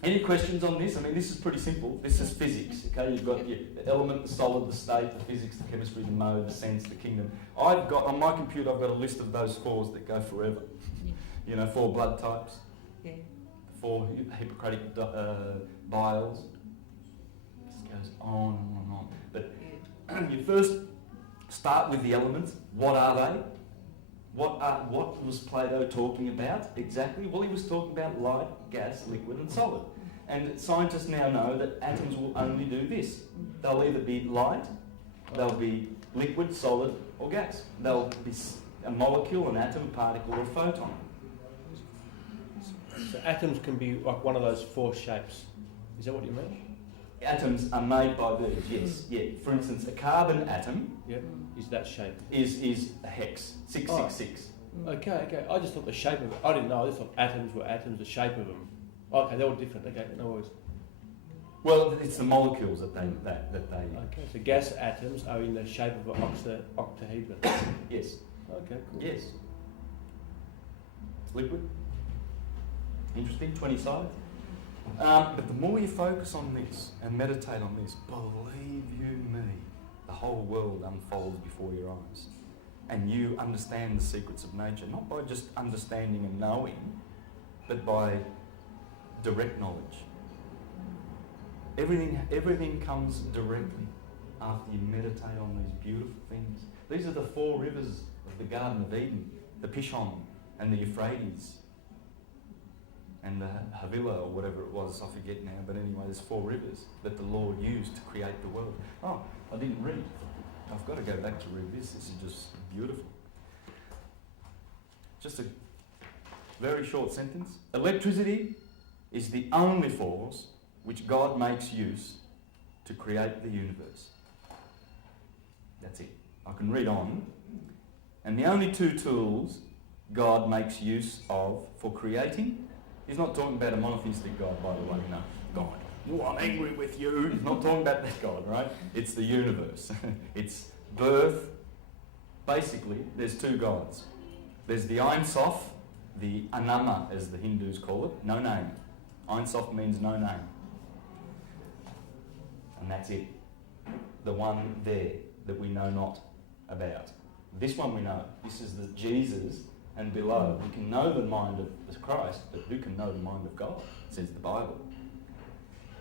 Any questions on this? I mean, this is pretty simple. This is physics, okay? You've got the element, the solid, the state, the physics, the chemistry, the mode, the sense, the kingdom. I've got, on my computer, I've got a list of those fours that go forever. You know, 4 blood types, 4 Hippocratic biles. This goes on and on. But you first start with the elements. What are they? What was Plato talking about exactly? Well, he was talking about light, gas, liquid and solid. And scientists now know that atoms will only do this. They'll either be light, they'll be liquid, solid or gas. They'll be a molecule, an atom, a particle or a photon. So atoms can be like one of those 4 shapes. Is that what you mean? Atoms are made by birds, yes. Yeah. For instance, a carbon atom is that shape? Is a hex, 666. Okay. I just thought the shape of it. I didn't know. I just thought atoms were atoms, the shape of them. Okay, they're all different. Okay, no worries. Well, it's the molecules that they. Okay, so gas atoms are in the shape of an octahedron. Yes. Okay, cool. Yes. It's liquid. Interesting, 20 sides. But the more you focus on this and meditate on this, believe you me, the whole world unfolds before your eyes. And you understand the secrets of nature, not by just understanding and knowing, but by direct knowledge. Everything comes directly after you meditate on these beautiful things. These are the 4 rivers of the Garden of Eden, the Pishon and the Euphrates. and the Havilah, or whatever it was, I forget now, but anyway, there's 4 rivers that the Lord used to create the world. Oh, I didn't read. I've got to go back to read this. This is just beautiful. Just a very short sentence. Electricity is the only force which God makes use to create the universe. That's it. I can read on. And the only 2 tools God makes use of for creating, he's not talking about a monotheistic God, by the way, no. God, oh, I'm angry with you. He's not talking about that God, right? It's the universe. It's birth. Basically, there's 2 gods. There's the Ein Sof, the Anama, as the Hindus call it, no name. Ein Sof means no name. And that's it. The one there that we know not about. This one we know. This is the Jesus, and below. We can know the mind of Christ, but who can know the mind of God, says the Bible.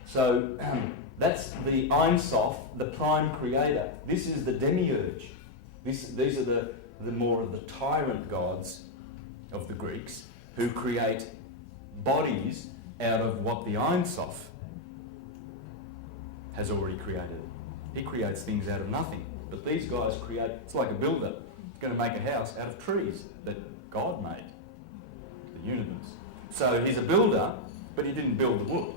So that's the Ein Sof, the prime creator. This is the demiurge. These are the more of the tyrant gods of the Greeks, who create bodies out of what the Ein Sof has already created. He creates things out of nothing. But these guys create, it's like a builder. He's going to make a house out of trees that God made, the universe. So he's a builder, but he didn't build the wood,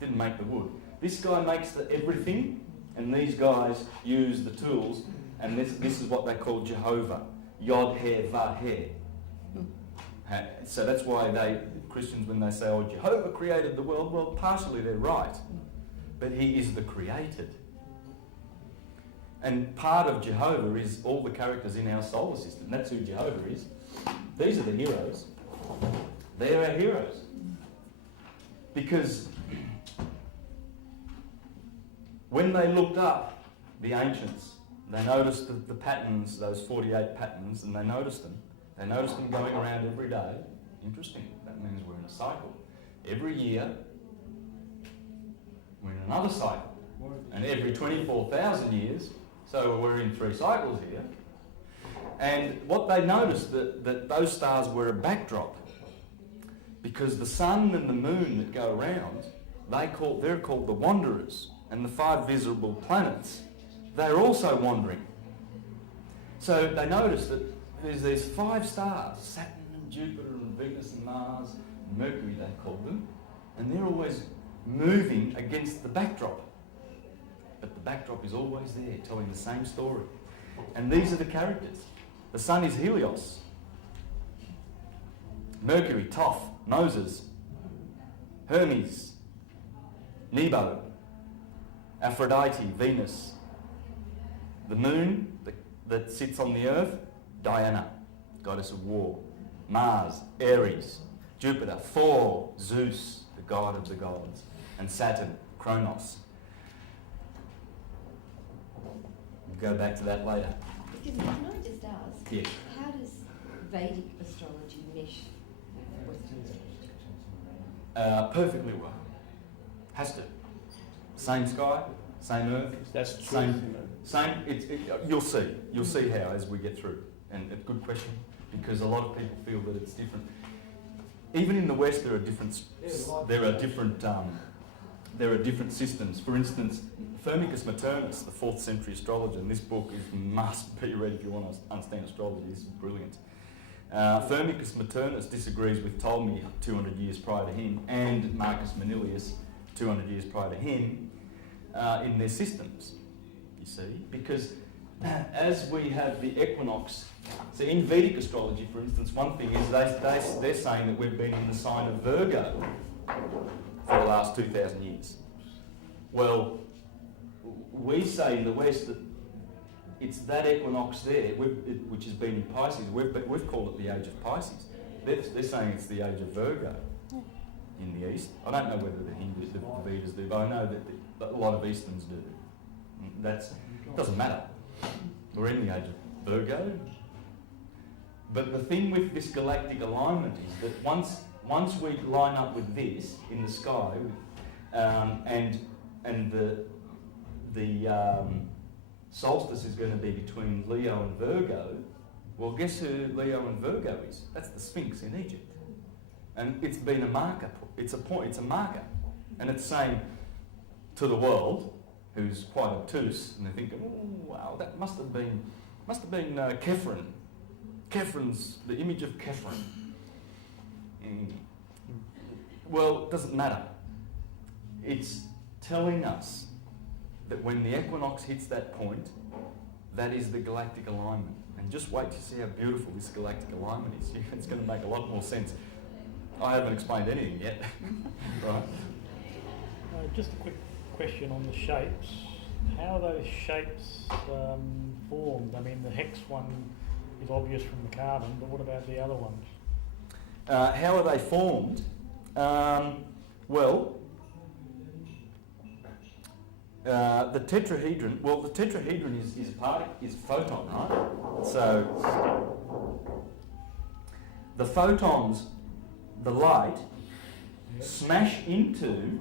didn't make the wood. This guy makes everything, and these guys use the tools, and this is what they call Jehovah. Yod, He, Va, He. So that's why Christians, when they say, oh, Jehovah created the world, well, partially they're right. But he is the created. And part of Jehovah is all the characters in our solar system. That's who Jehovah is. These are the heroes. They're our heroes. Because when they looked up, the ancients, they noticed the patterns, those 48 patterns, and they noticed them. They noticed them going around every day. Interesting. That means we're in a cycle. Every year, we're in another cycle. And every 24,000 years, so we're in 3 cycles here. And what they noticed, that those stars were a backdrop. Because the sun and the moon that go around, they're called the wanderers. And the 5 visible planets, they're also wandering. So they noticed that there's 5 stars, Saturn and Jupiter and Venus and Mars, and Mercury they call them, and they're always moving against the backdrop. But the backdrop is always there, telling the same story. And these are the characters. The sun is Helios. Mercury, Thoth, Moses, Hermes, Nebo, Aphrodite, Venus. The moon that sits on the earth, Diana, goddess of war. Mars, Ares. Jupiter, Thor, Zeus, the god of the gods. And Saturn, Kronos. We'll go back to that later. Excuse me, can I just ask, Yes. how does Vedic astrology mesh with Western astrology? Perfectly well. Has to. Same sky, same earth. That's true. Same. You'll see how as we get through. And a good question, because a lot of people feel that it's different. Even in the West, there are different. There are different systems. For instance, Firmicus Maternus, the 4th century astrologer, and this book must be read if you want to understand astrology. This is brilliant. Firmicus Maternus disagrees with Ptolemy 200 years prior to him, and Marcus Manilius 200 years prior to him, in their systems, you see. Because as we have the equinox, so in Vedic astrology, for instance, one thing is they're saying that we've been in the sign of Virgo for the last 2,000 years. Well, we say in the West that it's that equinox there, which has been in Pisces. We've called it the age of Pisces. They're saying it's the age of Virgo in the East. I don't know whether the Hindus, the Vedas do, but I know that a lot of Easterns do. Doesn't matter. We're in the age of Virgo. But the thing with this galactic alignment is that once we line up with this in the sky, and the solstice is going to be between Leo and Virgo, well, guess who Leo and Virgo is? That's the Sphinx in Egypt. And it's been a marker. It's a point. It's a marker, and it's saying to the world, who's quite obtuse, and they're thinking, "Oh, wow, that must have been Kephren. Kephren's the image of Kephren." Well, it doesn't matter. It's telling us that when the equinox hits that point, that is the galactic alignment. And just wait to see how beautiful this galactic alignment is. It's going to make a lot more sense. I haven't explained anything yet. Right? Just a quick question on the shapes. How are those shapes formed? I mean, the hex one is obvious from the carbon, but what about the other ones? How are they formed? The tetrahedron. Well, the tetrahedron is photon, right? So the photons, the light, smash into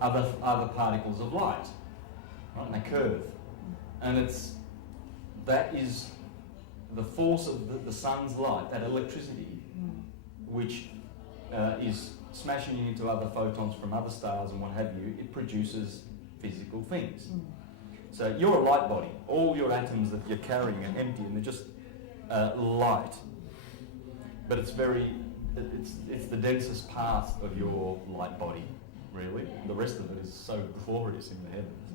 other particles of light, right? And they curve, and that is the force of the sun's light, that electricity, which is smashing into other photons from other stars and what have you. It produces physical things. So you're a light body. All your atoms that you're carrying are empty and they're just light. But it's the densest part of your light body, really. The rest of it is so glorious in the heavens.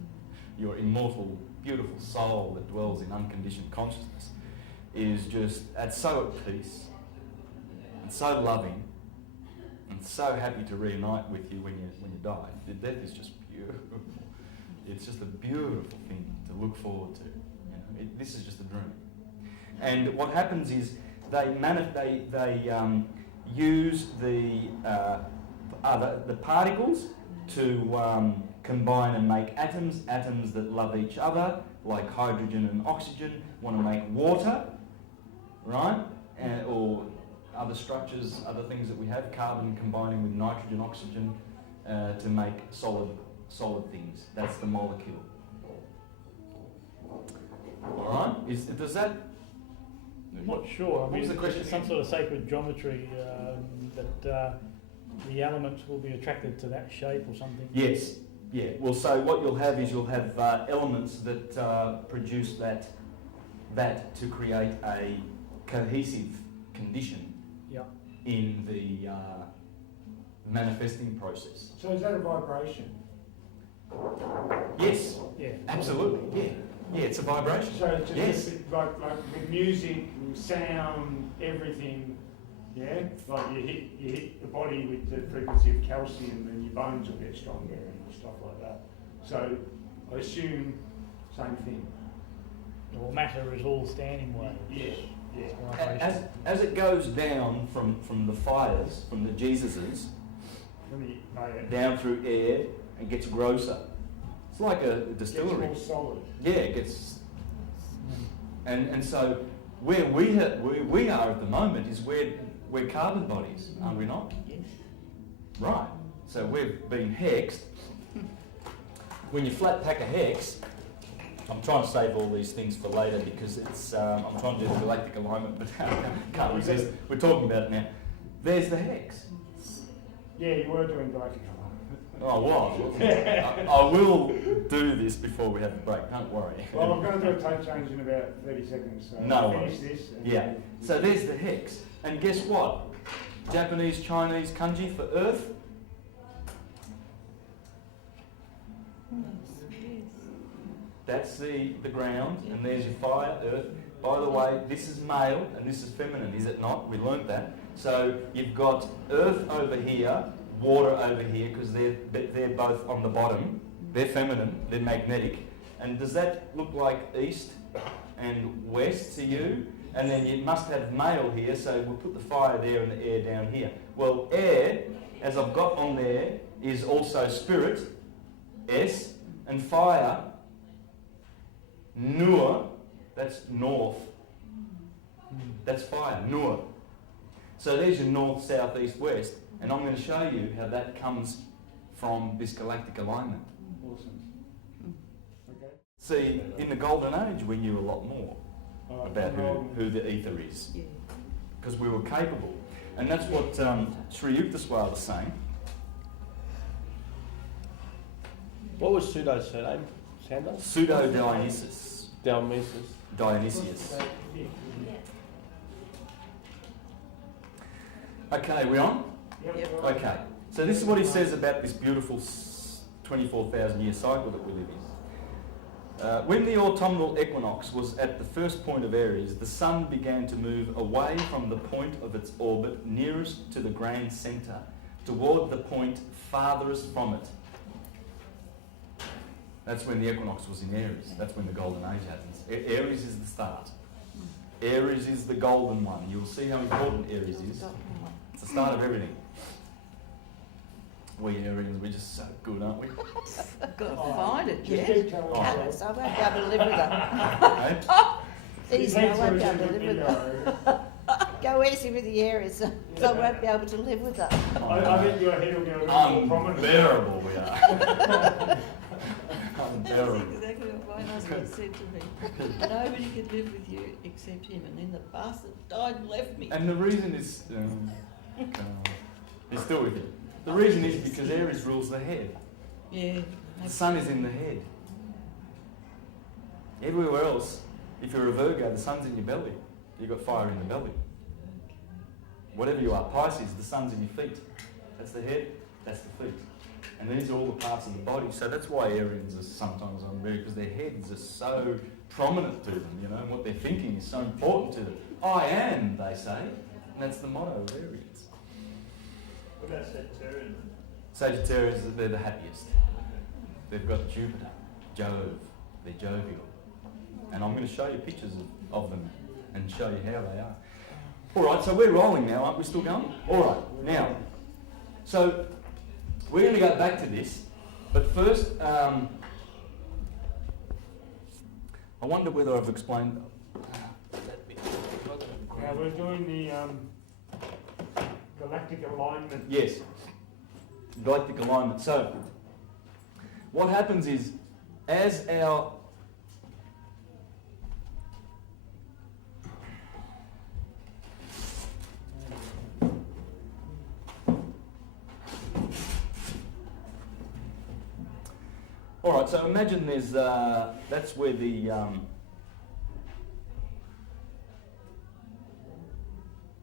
Your immortal, beautiful soul that dwells in unconditioned consciousness is just so at peace and so loving and so happy to reunite with you when you die. Your death is just beautiful. It's just a beautiful thing to look forward to. You know, this is just a dream. And what happens is they use the particles to combine and make atoms that love each other, like hydrogen and oxygen, want to make water, right? Or other structures, other things that we have, carbon combining with nitrogen, oxygen, to make solid things. That's the molecule. All right? Does that? I'm not sure. I What mean, was the question? some sort of sacred geometry that the elements will be attracted to that shape or something. Yes. Yeah. Well, so what you'll have elements that produce that to create a cohesive condition in the manifesting process. So is that a vibration? Yes. Yeah. Absolutely. Yeah. Yeah. It's a vibration. So it's just Yes. like with music, sound, everything, yeah? Like you hit the body with the frequency of calcium and your bones will get stronger and stuff like that. So I assume same thing. Well, matter is all standing waves. Yeah. Yeah. Vibration. As it goes down from the fires, from the Jesuses, Let me know it. down through air, it gets grosser. It's like a It's distillery. more solid. Yeah, it gets, and so where we are at the moment is we're carbon bodies, are we not? Yes. Right. So we've been hexed. When you flat pack a hex, I'm trying to save all these things for later because it's I'm trying to do the galactic alignment, but can't resist. We're talking about it now. There's the hex. Yeah, you were doing galactic. Oh, well, I will do this before we have the break, don't worry. Well, I'm going to do a tape change in about 30 seconds, so No finish worries. this. And Yeah, so there's the hex. And guess what? Japanese, Chinese kanji for earth. That's the ground, and there's your fire, earth. By the way, this is male and this is feminine, is it not? We learnt that. So you've got earth over here, water over here, because they're both on the bottom. They're feminine, they're magnetic. And does that look like east and west to you? And then you must have male here, so we'll put the fire there and the air down here. Well, air, as I've got on there, is also spirit, S, and fire, Nur, that's north. That's fire, Nur. So there's your north, south, east, west. And I'm going to show you how that comes from this galactic alignment. Awesome. Okay. See, in the golden age, we knew a lot more about who the ether is. Because we were capable. And that's what Sri Yukteswar was saying. What was Pseudo's surname? Santos? Pseudo-Dionysus. Dionysius. Okay, we on? Yep. Okay. So this is what he says about this beautiful 24,000 year cycle that we live in. When the autumnal equinox was at the first point of Aries, the sun began to move away from the point of its orbit nearest to the grand centre, toward the point farthest from it. That's when the equinox was in Aries. That's when the golden age happens. Aries is the start. Aries is the golden one. You'll see how important Aries is. It's the start of everything. We Arians, we're just so good, aren't we? I've got to find it, Just yeah. keep telling us. Alice, I won't be able to live with her. Eh? Easy, I won't be able to live with her. Go easy with the areas, so I won't be able to live with her. I think your head will go a bit more prominent. Unbearable we are. That's Unbearable. exactly what my husband said to me. Nobody could live with you except him, and then the bastard died and left me. And the reason is, he's still with you. The reason is because Aries rules the head. Yeah. The sun is in the head. Everywhere else, if you're a Virgo, the sun's in your belly. You've got fire in the belly. Whatever you are, Pisces, the sun's in your feet. That's the head, that's the feet. And these are all the parts of the body. So that's why Arians are sometimes unreal, because their heads are so prominent to them, you know, and what they're thinking is so important to them. I am, they say. And that's the motto of Arians. What about Sagittarian? Sagittarius, they're the happiest. They've got Jupiter, Jove, they're jovial. And I'm going to show you pictures of them and show you how they are. All right, so we're rolling now, aren't we? Still going? All right, now, so we're going to go back to this, but first, I wonder whether I've explained that bit. Now we're doing the galactic alignment. Yes, galactic alignment. So, what happens is, as our all right, so imagine there's that's where the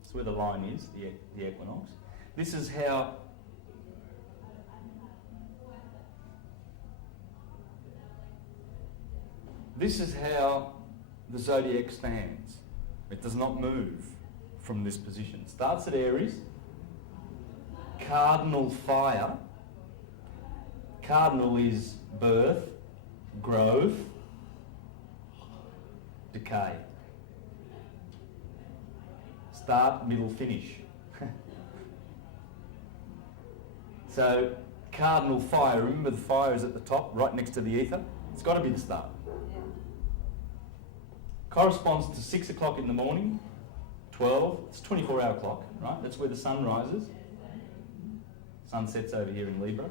that's where the line is, the equinox. This is how the zodiac stands. It does not move from this position. It starts at Aries, cardinal fire. Cardinal is birth, growth, decay. Start, middle, finish. So, cardinal fire, remember the fire is at the top, right next to the ether? It's got to be the start. Corresponds to 6 o'clock in the morning, 12, it's 24-hour clock, right? That's where the sun rises. Sun sets over here in Libra.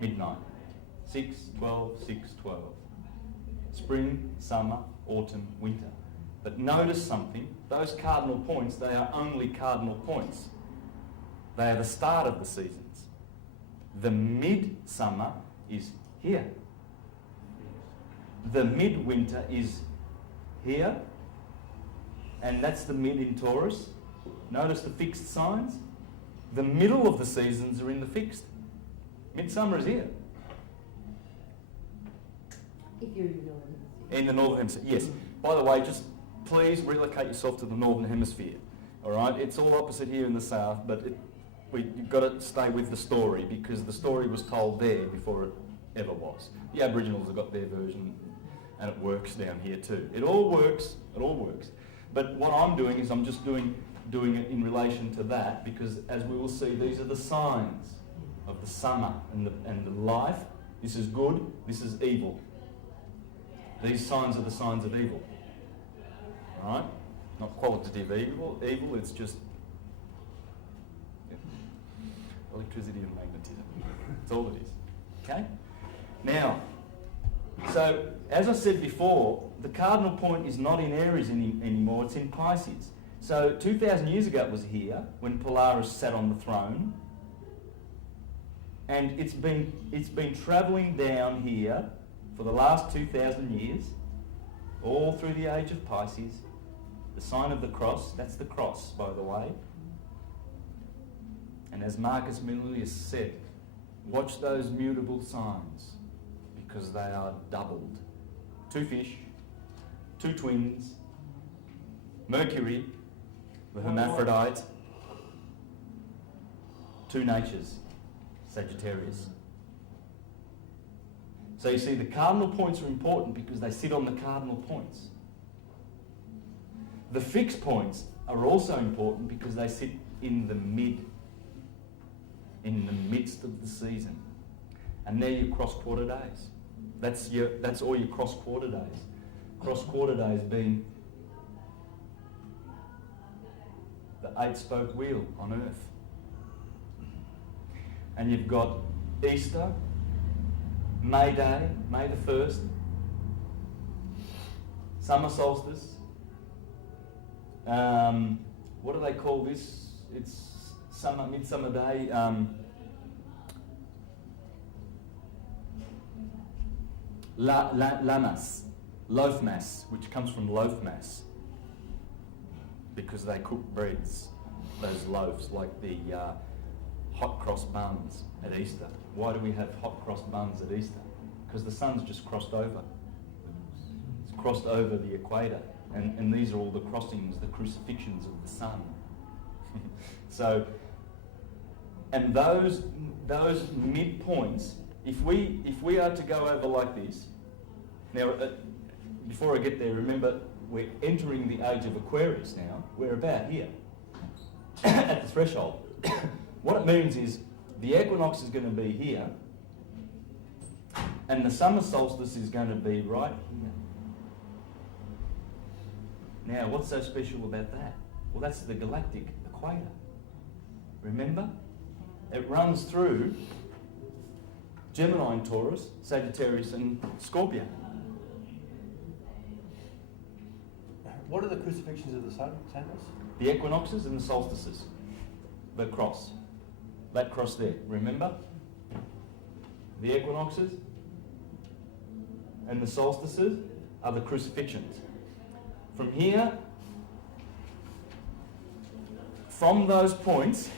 Midnight. 6, 12, 6, 12. Spring, summer, autumn, winter. But notice something, those cardinal points, they are only cardinal points. They are the start of the seasons. The midsummer is here. The midwinter is here, and that's the mid in Taurus. Notice the fixed signs. The middle of the seasons are in the fixed. Midsummer is here. If you're in the northern hemisphere. In the northern hemisphere, yes. By the way, just please relocate yourself to the northern hemisphere. All right, it's all opposite here in the south, but you've got to stay with the story, because the story was told there before it ever was. The Aboriginals have got their version, and it works down here too. It all works. It all works. But what I'm doing is I'm just doing it in relation to that, because as we will see, these are the signs of the summer and the life. This is good. This is evil. These signs are the signs of evil. All right? Not qualitative evil. Evil. It's just electricity and magnetism. That's all it is. Okay? Now, so as I said before, the cardinal point is not in Aries anymore, it's in Pisces. So 2,000 years ago it was here, when Polaris sat on the throne. And it's been travelling down here for the last 2,000 years, all through the age of Pisces. The sign of the cross, that's the cross, by the way. And as Marcus Aurelius said, watch those mutable signs, because they are doubled. 2 fish, 2 twins, Mercury, the hermaphrodite, 2 natures, Sagittarius. So you see, the cardinal points are important because they sit on the cardinal points. The fixed points are also important because they sit in the midst of the season. And they're your cross-quarter days. That's all your cross-quarter days. Cross-quarter days being the 8-spoke wheel on Earth. And you've got Easter, May Day, May the 1st, summer solstice. What do they call this? It's midsummer day. Lamas, loaf mass, which comes from loaf mass, because they cook breads, those loaves, like the hot cross buns at Easter. Why do we have hot cross buns at Easter? Because the sun's just crossed over. It's crossed over the equator. And these are all the crossings, the crucifixions of the sun. So, and those midpoints, if we are to go over like this, now before I get there, remember we're entering the age of Aquarius now. We're about here, at the threshold. What it means is the equinox is going to be here, and the summer solstice is going to be right here. Now, what's so special about that? Well, that's the galactic equator. Remember? It runs through Gemini and Taurus, Sagittarius and Scorpio. What are the crucifixions of the sun, Santos? The equinoxes and the solstices. The cross. That cross there, remember? The equinoxes and the solstices are the crucifixions. From here, from those points,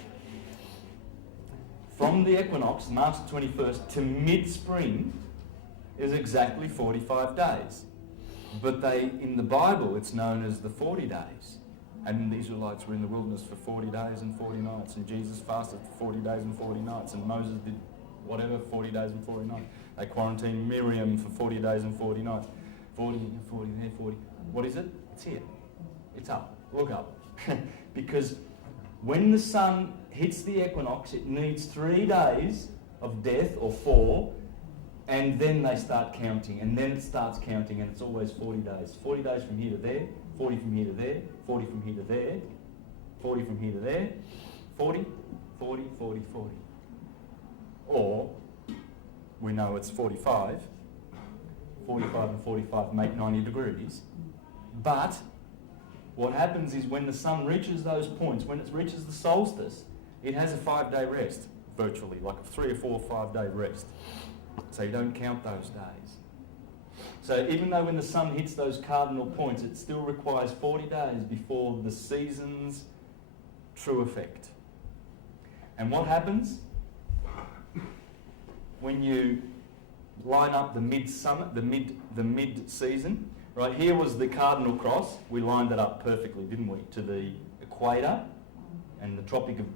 from the equinox, March 21st, to mid-spring is exactly 45 days. But in the Bible, it's known as the 40 days. And the Israelites were in the wilderness for 40 days and 40 nights. And Jesus fasted for 40 days and 40 nights. And Moses did whatever, 40 days and 40 nights. They quarantined Miriam for 40 days and 40 nights. 40 there, 40. What is it? It's here. It's up. Look up. Because when the sun hits the equinox, it needs 3 days of death, or 4, and then they start counting, and then it starts counting, and it's always 40 days. 40 days from here to there, 40 from here to there, 40 from here to there, 40 from here to there, 40, 40, 40, 40. Or, we know it's 45. 45 and 45 make 90 degrees. But what happens is when the sun reaches those points, when it reaches the solstice, it has a 5-day rest, virtually, like a 3 or 4 or 5 day rest. So you don't count those days. So even though when the sun hits those cardinal points, it still requires 40 days before the season's true effect. And what happens when you line up the midsummer, the mid-season? Right, here was the cardinal cross. We lined it up perfectly, didn't we, to the equator and the Tropic of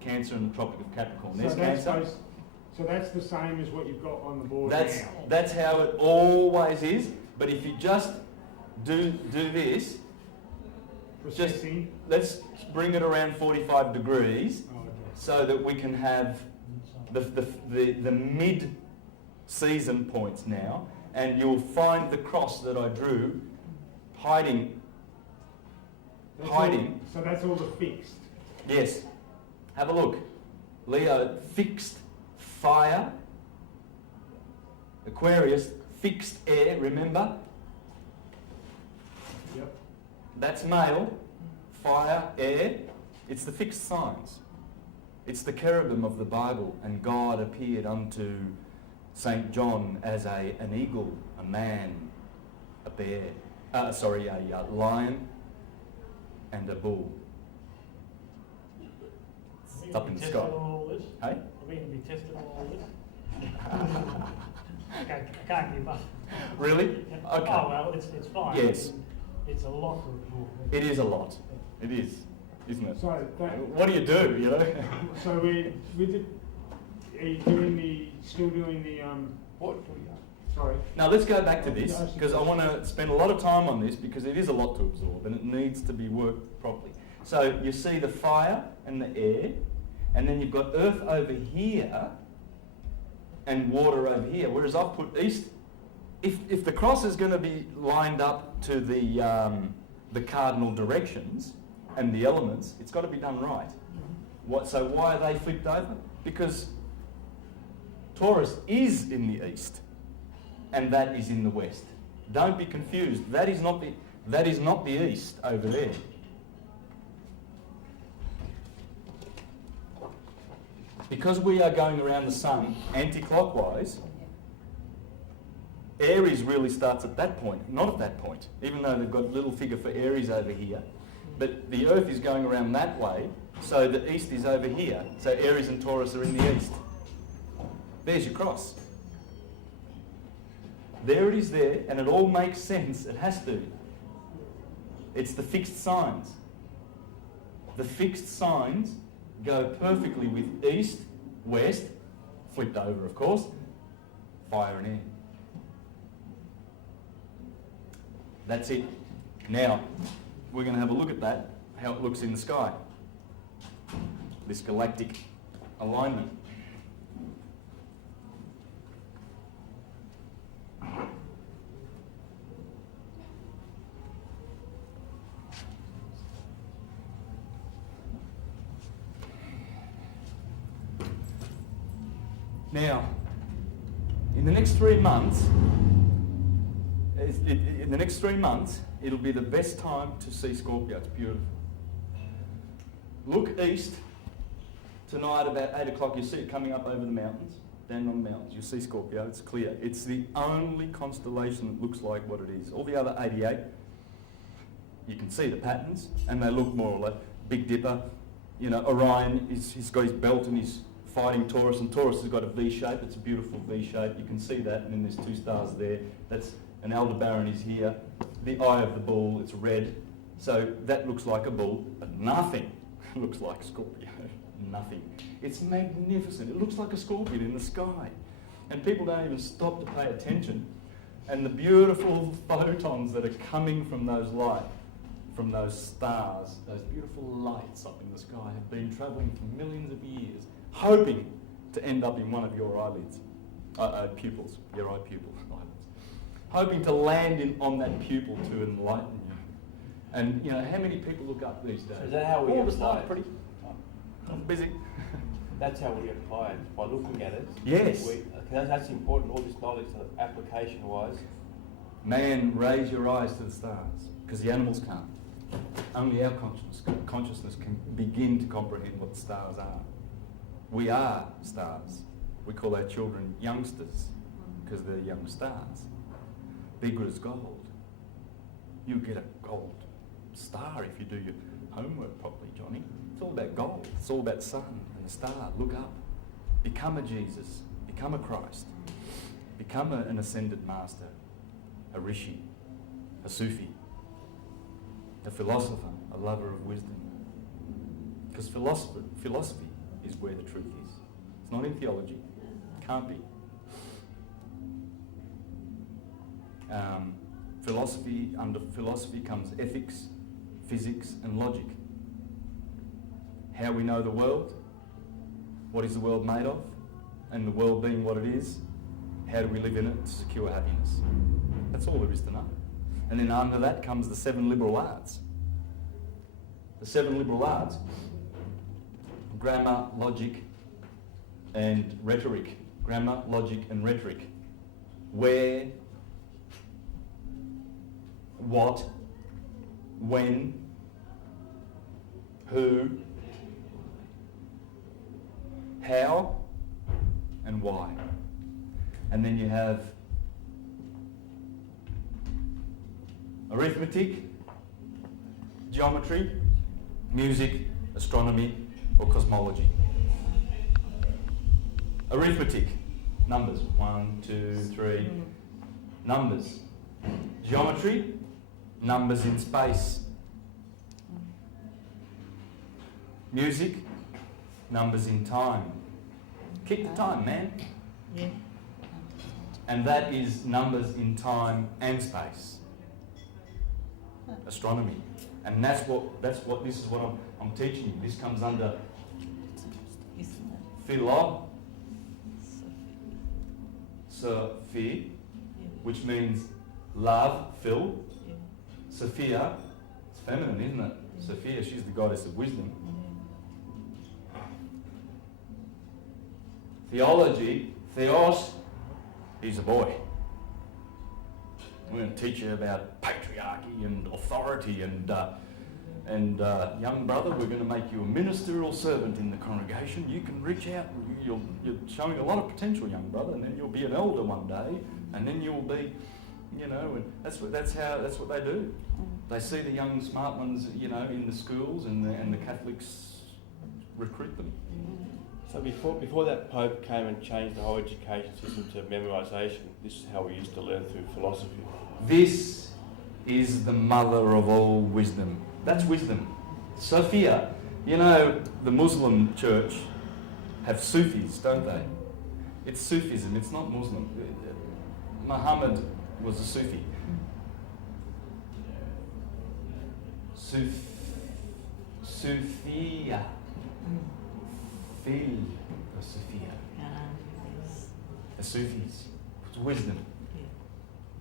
Cancer and the Tropic of Capricorn. There's Cancer. So that's the same as what you've got on the board now. That's how it always is. But if you just do this, let's bring it around 45 degrees, so that we can have the mid-season points now. And you'll find the cross that I drew hiding. So that's all the fixed? Yes. Have a look. Leo, fixed fire. Aquarius, fixed air, remember? Yep. That's male. fire, air. It's the fixed signs. It's the cherubim of the Bible, and God appeared unto St. John as an eagle, a man, a bear, a lion, and a bull. Are Up we in going to the be tested sky. on all this? Hey? Are we going to be tested on all this? I can't give up. Really? Okay. Okay. Oh well, it's fine. Yes. I mean, it's a lot to absorb. It is a lot. It is, isn't it? So What do you do, you know? so we with the, are you still doing the What do we sorry. Now let's go back to this, because I want to spend a lot of time on this, because it is a lot to absorb and it needs to be worked properly. So you see the fire and the air, and then you've got earth over here and water over here, whereas I've put east. If the cross is going to be lined up to the cardinal directions and the elements, it's got to be done right. So why are they flipped over? Because Taurus is in the east, and that is in the west. Don't be confused. That is not the east over there. Because we are going around the sun anti-clockwise, Aries really starts at that point, not at that point, even though they've got a little figure for Aries over here. But the Earth is going around that way, so the east is over here. So Aries and Taurus are in the east. There's your cross. There it is there, and it all makes sense. It has to. It's the fixed signs. The fixed signs go perfectly with east, west, flipped over of course, fire and air. That's it. Now, we're going to have a look at that, how it looks in the sky. This galactic alignment. Now, in the next 3 months, it'll be the best time to see Scorpio. It's beautiful. Look east tonight about 8 o'clock. You see it coming up over the mountains, down on the mountains. You see Scorpio. It's clear. It's the only constellation that looks like what it is. All the other 88, you can see the patterns, and they look more or less. Big Dipper, you know, Orion, he's got his belt and he's fighting Taurus, and Taurus has got a V shape. It's a beautiful V shape. You can see that, and then there's 2 stars there. That's an Aldebaran is here. The eye of the bull, it's red. So that looks like a bull, but nothing looks like Scorpio. Nothing. It's magnificent. It looks like a scorpion in the sky. And people don't even stop to pay attention. And the beautiful photons that are coming from those light, from those stars, those beautiful lights up in the sky have been travelling for millions of years, hoping to end up in one of your eyelids, pupils, your eye pupils, eyelids, hoping to land on that pupil to enlighten you. And you know, how many people look up these days? So is that how we All of get us are tired? pretty busy. That's how we get hired, by looking at it. Yes. That's important, all this knowledge, application-wise. Man, raise your eyes to the stars, because the animals can't. Only our consciousness can begin to comprehend what the stars are. We are stars. We call our children youngsters, because they're young stars. Be good as gold. You get a gold star if you do your homework properly, Johnny. It's all about gold. It's all about the sun and the star. Look up. Become a Jesus. Become a Christ. Become an ascended master, a rishi, a Sufi, a philosopher, a lover of wisdom. Because philosophy is where the truth is. It's not in theology. It can't be. Under philosophy comes ethics, physics and logic. How we know the world, what is the world made of, and the world being what it is, how do we live in it to secure happiness. That's all there is to know. And then under that comes the 7 liberal arts. The 7 liberal arts, grammar, logic and rhetoric. Grammar, logic and rhetoric. Where, what, when, who, how, and why. And then you have arithmetic, geometry, music, astronomy, or cosmology. Arithmetic, numbers, 1, 2, 3, numbers. Geometry, numbers in space. Music, numbers in time. Keep the time, man. Yeah. And that is numbers in time and space. Astronomy. And this is what I'm teaching you. This comes under philosophy, which means love, Phil. Yeah. Sophia, it's feminine, isn't it? Yeah. Sophia, she's the goddess of wisdom. Theology, theos, he's a boy. We're going to teach you about patriarchy and authority and young brother, we're going to make you a ministerial servant in the congregation. You can reach out. You're showing a lot of potential, young brother, and then you'll be an elder one day, and then you'll be, and that's what they do. They see the young smart ones, in the schools, and the Catholics recruit them. So before that Pope came and changed the whole education system to memorisation, this is how we used to learn through philosophy. This is the mother of all wisdom. That's wisdom. Sophia. The Muslim church have Sufis, don't they? It's Sufism, it's not Muslim. Muhammad was a Sufi. Sophia. Phil or Sophia. The Sufis. It's wisdom.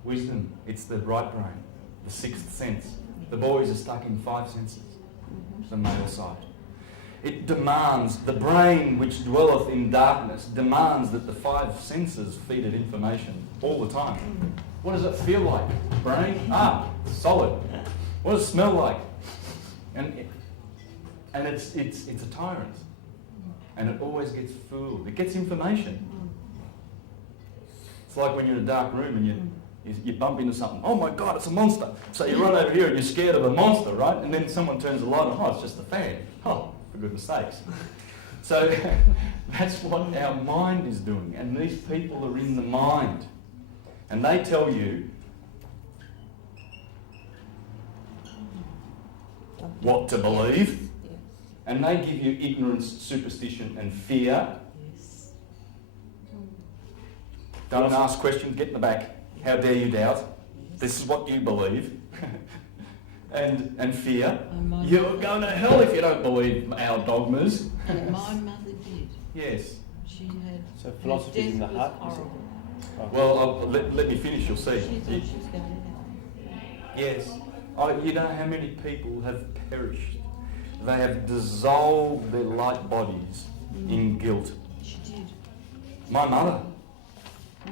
Wisdom. It's the right brain, the sixth sense. The boys are stuck in five senses. The male side. It demands, the brain which dwelleth in darkness demands that the five senses feed it information all the time. What does it feel like? Brain? Solid. What does it smell like? And it's a tyrant. And it always gets fooled. It gets information. It's like when you're in a dark room and you bump into something. Oh my God, it's a monster. So you run over here and you're scared of a monster, right? And then someone turns the light on. Oh, it's just a fan. Oh, for goodness sakes. So that's what our mind is doing. And these people are in the mind. And they tell you what to believe. And they give you ignorance, superstition and fear. Don't ask questions, get in the back. How dare you doubt? This is what you believe. and fear. You're going to hell if you don't believe our dogmas. And my mother did. Yes. She had. So philosophy in the heart. Horrible. Well, let me finish, you'll see. She thought she was going to hell. Yes. You know how many people have perished? They have dissolved their light bodies in guilt. She did. My mother,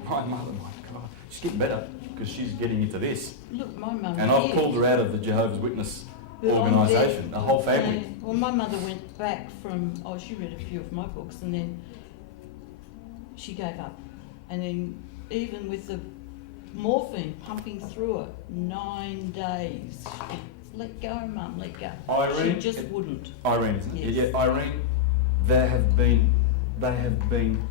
my God, she's getting better because she's getting into this. Look, my mother. And I've pulled her out of the Jehovah's Witness organisation, the whole family. Well, my mother went back from, she read a few of my books and then she gave up. And then even with the morphine pumping through her, 9 days. Let go, Mum, let go. Irene, she just wouldn't. Irene, isn't it? Yes. Yeah, Irene, they have been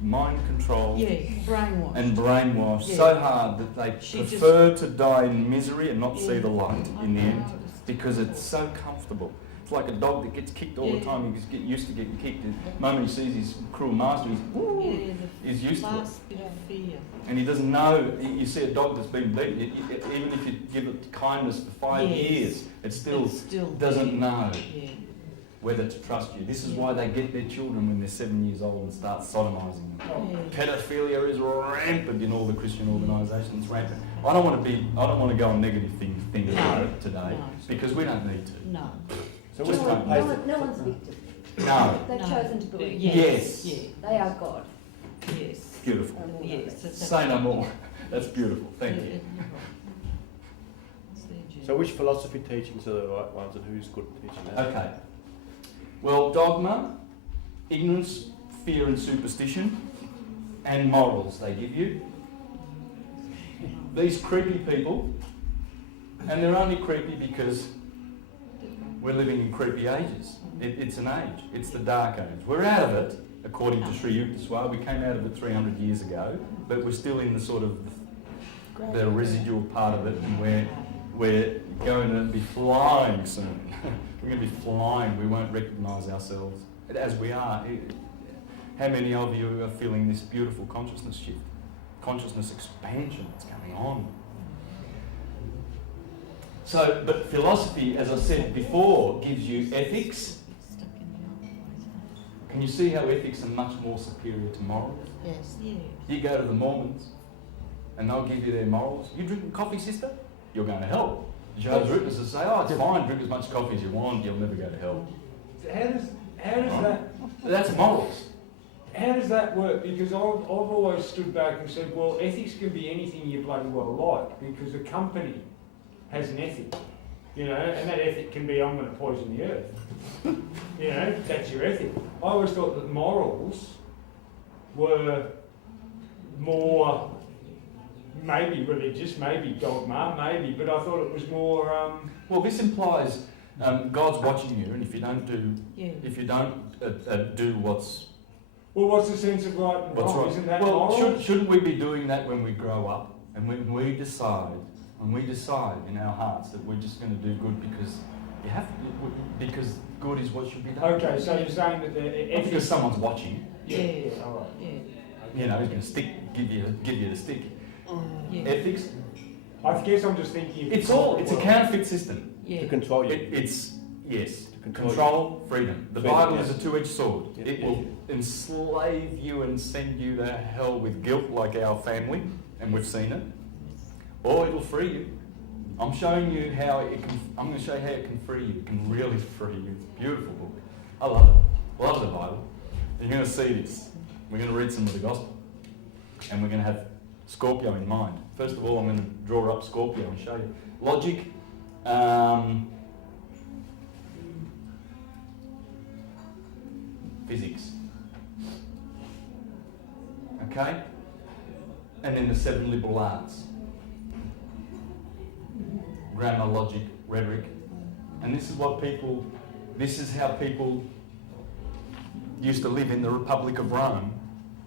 mind controlled brainwashed. and brainwashed so hard that they prefer to die in misery and not see the light in the end because it's so comfortable. It's like a dog that gets kicked all the time. He gets used to getting kicked. The moment he sees his cruel master, he's used to it. Last bit of fear. And he doesn't know. You see a dog that's been beaten, even if you give it kindness for 5 years, it still doesn't know whether to trust you. This is why they get their children when they're 7 years old and start sodomising them. Pedophilia is rampant in all the Christian organisations. Rampant. I don't want to go on negative things about it today because we don't need to. No. So no one's victim. No. They've chosen to believe. Yes. Yeah. They are God. Yes. Beautiful. Yes. Say no more. That's beautiful. Thank you. So which philosophy teachings are the right ones and who's good at teaching that? Okay. Well, dogma, ignorance, fear and superstition, and morals they give you. These creepy people, and they're only creepy because we're living in creepy ages. It's an age. It's the dark age. We're out of it, according to Sri Yukteswar. We came out of it 300 years ago, but we're still in the sort of the residual part of it, and we're going to be flying soon. We're going to be flying. We won't recognise ourselves as we are. How many of you are feeling this beautiful consciousness shift? Consciousness expansion that's going on. So, but philosophy, as I said before, gives you ethics. Can you see how ethics are much more superior to morals? Yes. Yeah. You go to the Mormons and they'll give you their morals. You drinking coffee, sister? You're going to hell. Jehovah's Witnesses say, oh, it's fine, drink as much coffee as you want, you'll never go to hell. How does that? That's morals. How does that work? Because I've always stood back and said, well, ethics can be anything you bloody well like, because a company has an ethic, you know, and that ethic can be, I'm going to poison the earth. You know, that's your ethic. I always thought that morals were more, maybe religious, maybe dogma, maybe, but I thought it was more. Well, this implies God's watching you, and if you don't do what's Well, what's the sense of right and wrong? right. Isn't that well, moral? shouldn't we be doing that when we grow up, and when we decide in our hearts that we're just going to do good because you have to, because good is what should be done. Okay, so you're saying that the Not ethics. because someone's watching. Yeah, all right. Yeah. You know, he's going to give you the stick. Yeah. Ethics. I guess I'm just thinking. It's a counterfeit system. Yeah. To control you. It's control control, freedom. The Freedom, Bible yes. is a two-edged sword. Yeah. It will enslave you and send you to hell with guilt, like our family, and we've seen it. Or it'll free you. I'm showing you how it can. I'm going to show you how it can free you. It can really free you. It's a beautiful book. I love it. Love the Bible. You're going to see this. We're going to read some of the Gospel, and we're going to have Scorpio in mind. First of all, I'm going to draw up Scorpio and show you logic. Physics. Okay? And then the 7 liberal arts. Grammar, logic, rhetoric. And this is how people used to live in the Republic of Rome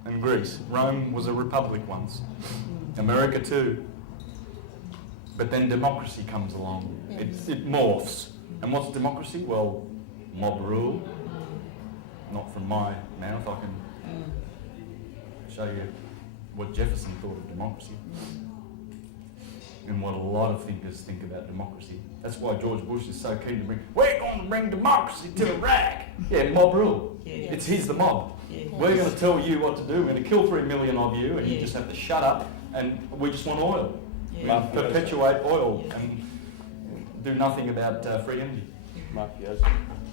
and Greece. Rome was a republic once. America too. But then democracy comes along. It morphs. And what's democracy? Well, mob rule. Not from my mouth. I can show you what Jefferson thought of democracy and what a lot of thinkers think about democracy. That's why George Bush is so keen to we're going to bring democracy to Iraq. Yeah, mob rule. Yeah. He's the mob. Yeah. We're going to tell you what to do. We're going to kill 3 million of you, and you just have to shut up, and we just want oil. Yeah. We perpetuate oil and do nothing about free energy. Mafioso.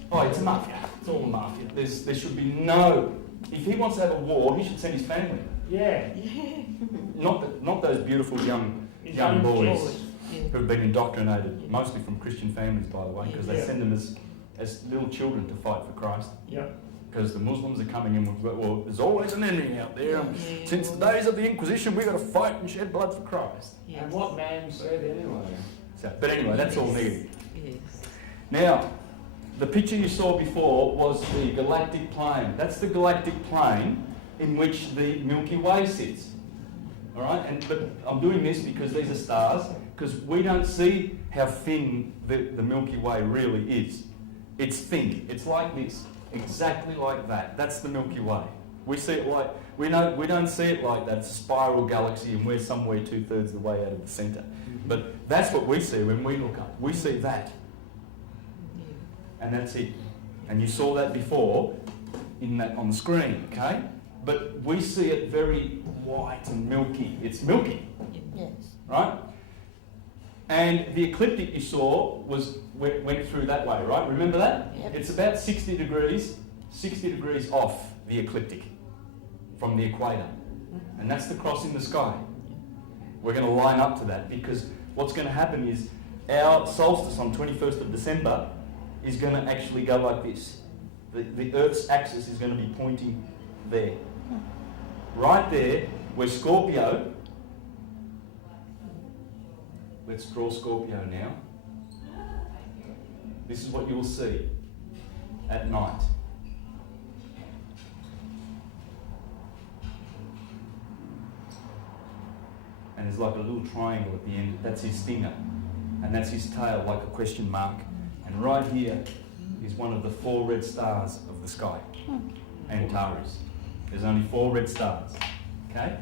Oh, it's a mafia. It's all a mafia. There should be no... If he wants to have a war, he should send his family. Yeah. Not those beautiful young boys who have been indoctrinated, mostly from Christian families, by the way, because they send them as little children to fight for Christ. Yeah. Because the Muslims are coming in with, well, there's always an enemy out there. Since the days of the Inquisition, we've got to fight and shed blood for Christ. Yes. And what man said anyway? But anyway, that's all negative. Yes. Now, the picture you saw before was the galactic plane. That's the galactic plane in which the Milky Way sits. All right, but I'm doing this because these are stars, because we don't see how thin the Milky Way really is. It's thin. It's like this, exactly like that. That's the Milky Way. We see it like we don't see it like that. It's a spiral galaxy, and we're somewhere 2/3 of the way out of the centre. But that's what we see when we look up. We see that. And that's it. And you saw that before on the screen, okay? But we see it very white and milky. It's milky, Yes. right? And the ecliptic you saw went through that way, right? Remember that? Yep. It's about 60 degrees off the ecliptic from the equator. And that's the cross in the sky. We're going to line up to that, because what's going to happen is our solstice on 21st of December is going to actually go like this. The Earth's axis is going to be pointing there. Right there, where Scorpio, let's draw Scorpio now. This is what you will see at night. And there's like a little triangle at the end. That's his stinger. And that's his tail, like a question mark. And right here is one of the 4 red stars of the sky. Antares. There's only 4 red stars. Okay?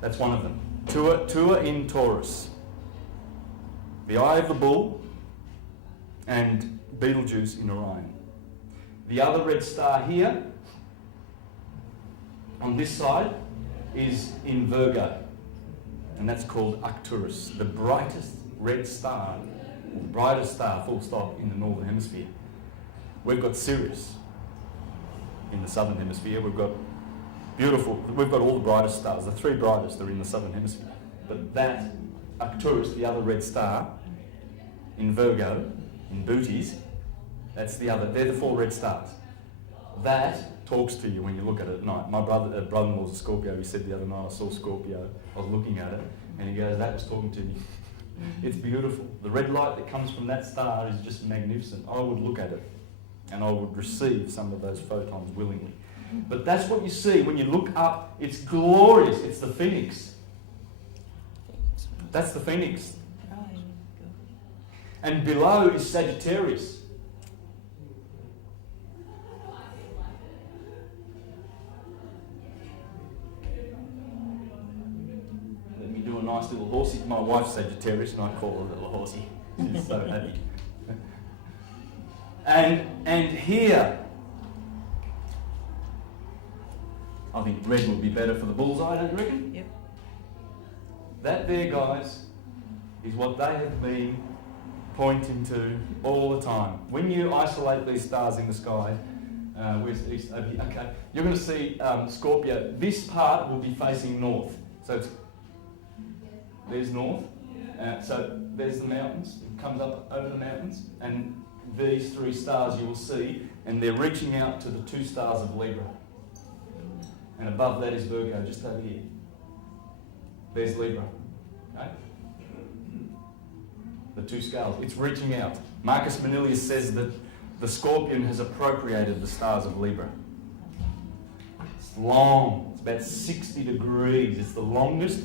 That's one of them. Tua in Taurus. The Eye of the Bull and Betelgeuse in Orion. The other red star here, on this side, is in Virgo. And that's called Arcturus, the brightest red star, or the brightest star, full stop, in the northern hemisphere. We've got Sirius in the southern hemisphere. We've got all the brightest stars. The 3 brightest are in the southern hemisphere. But that, Arcturus, the other red star, in Virgo, in Bootes, they're the 4 red stars. That talks to you when you look at it at night. My brother-in-law's a Scorpio. He said the other night, I saw Scorpio. I was looking at it, and he goes, that was talking to me. It's beautiful. The red light that comes from that star is just magnificent. I would look at it, and I would receive some of those photons willingly. But that's what you see when you look up. It's glorious. It's the Phoenix. That's the Phoenix. And below is Sagittarius. Let me do a nice little horsey. My wife's Sagittarius and I call her a little horsey. She's so happy. And here, I think red would be better for the bullseye, don't you reckon? Yep. That there, guys, is what they have been pointing to all the time. When you isolate these stars in the sky, where's east over here? Okay, you're going to see Scorpio. This part will be facing north. So there's north. So there's the mountains. It comes up over the mountains, and these 3 stars you will see, and they're reaching out to the 2 stars of Libra. And above that is Virgo, just over here. There's Libra. Okay? The 2 scales. It's reaching out. Marcus Manilius says that the Scorpion has appropriated the stars of Libra. It's long. It's about 60 degrees. It's the longest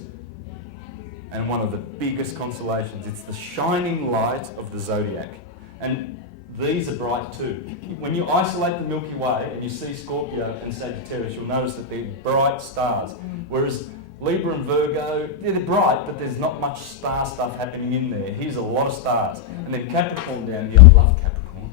and one of the biggest constellations. It's the shining light of the zodiac. And these are bright too. When you isolate the Milky Way and you see Scorpio and Sagittarius, you'll notice that they're bright stars. Whereas Libra and Virgo, they're bright, but there's not much star stuff happening in there. Here's a lot of stars. And then Capricorn down here, I love Capricorn.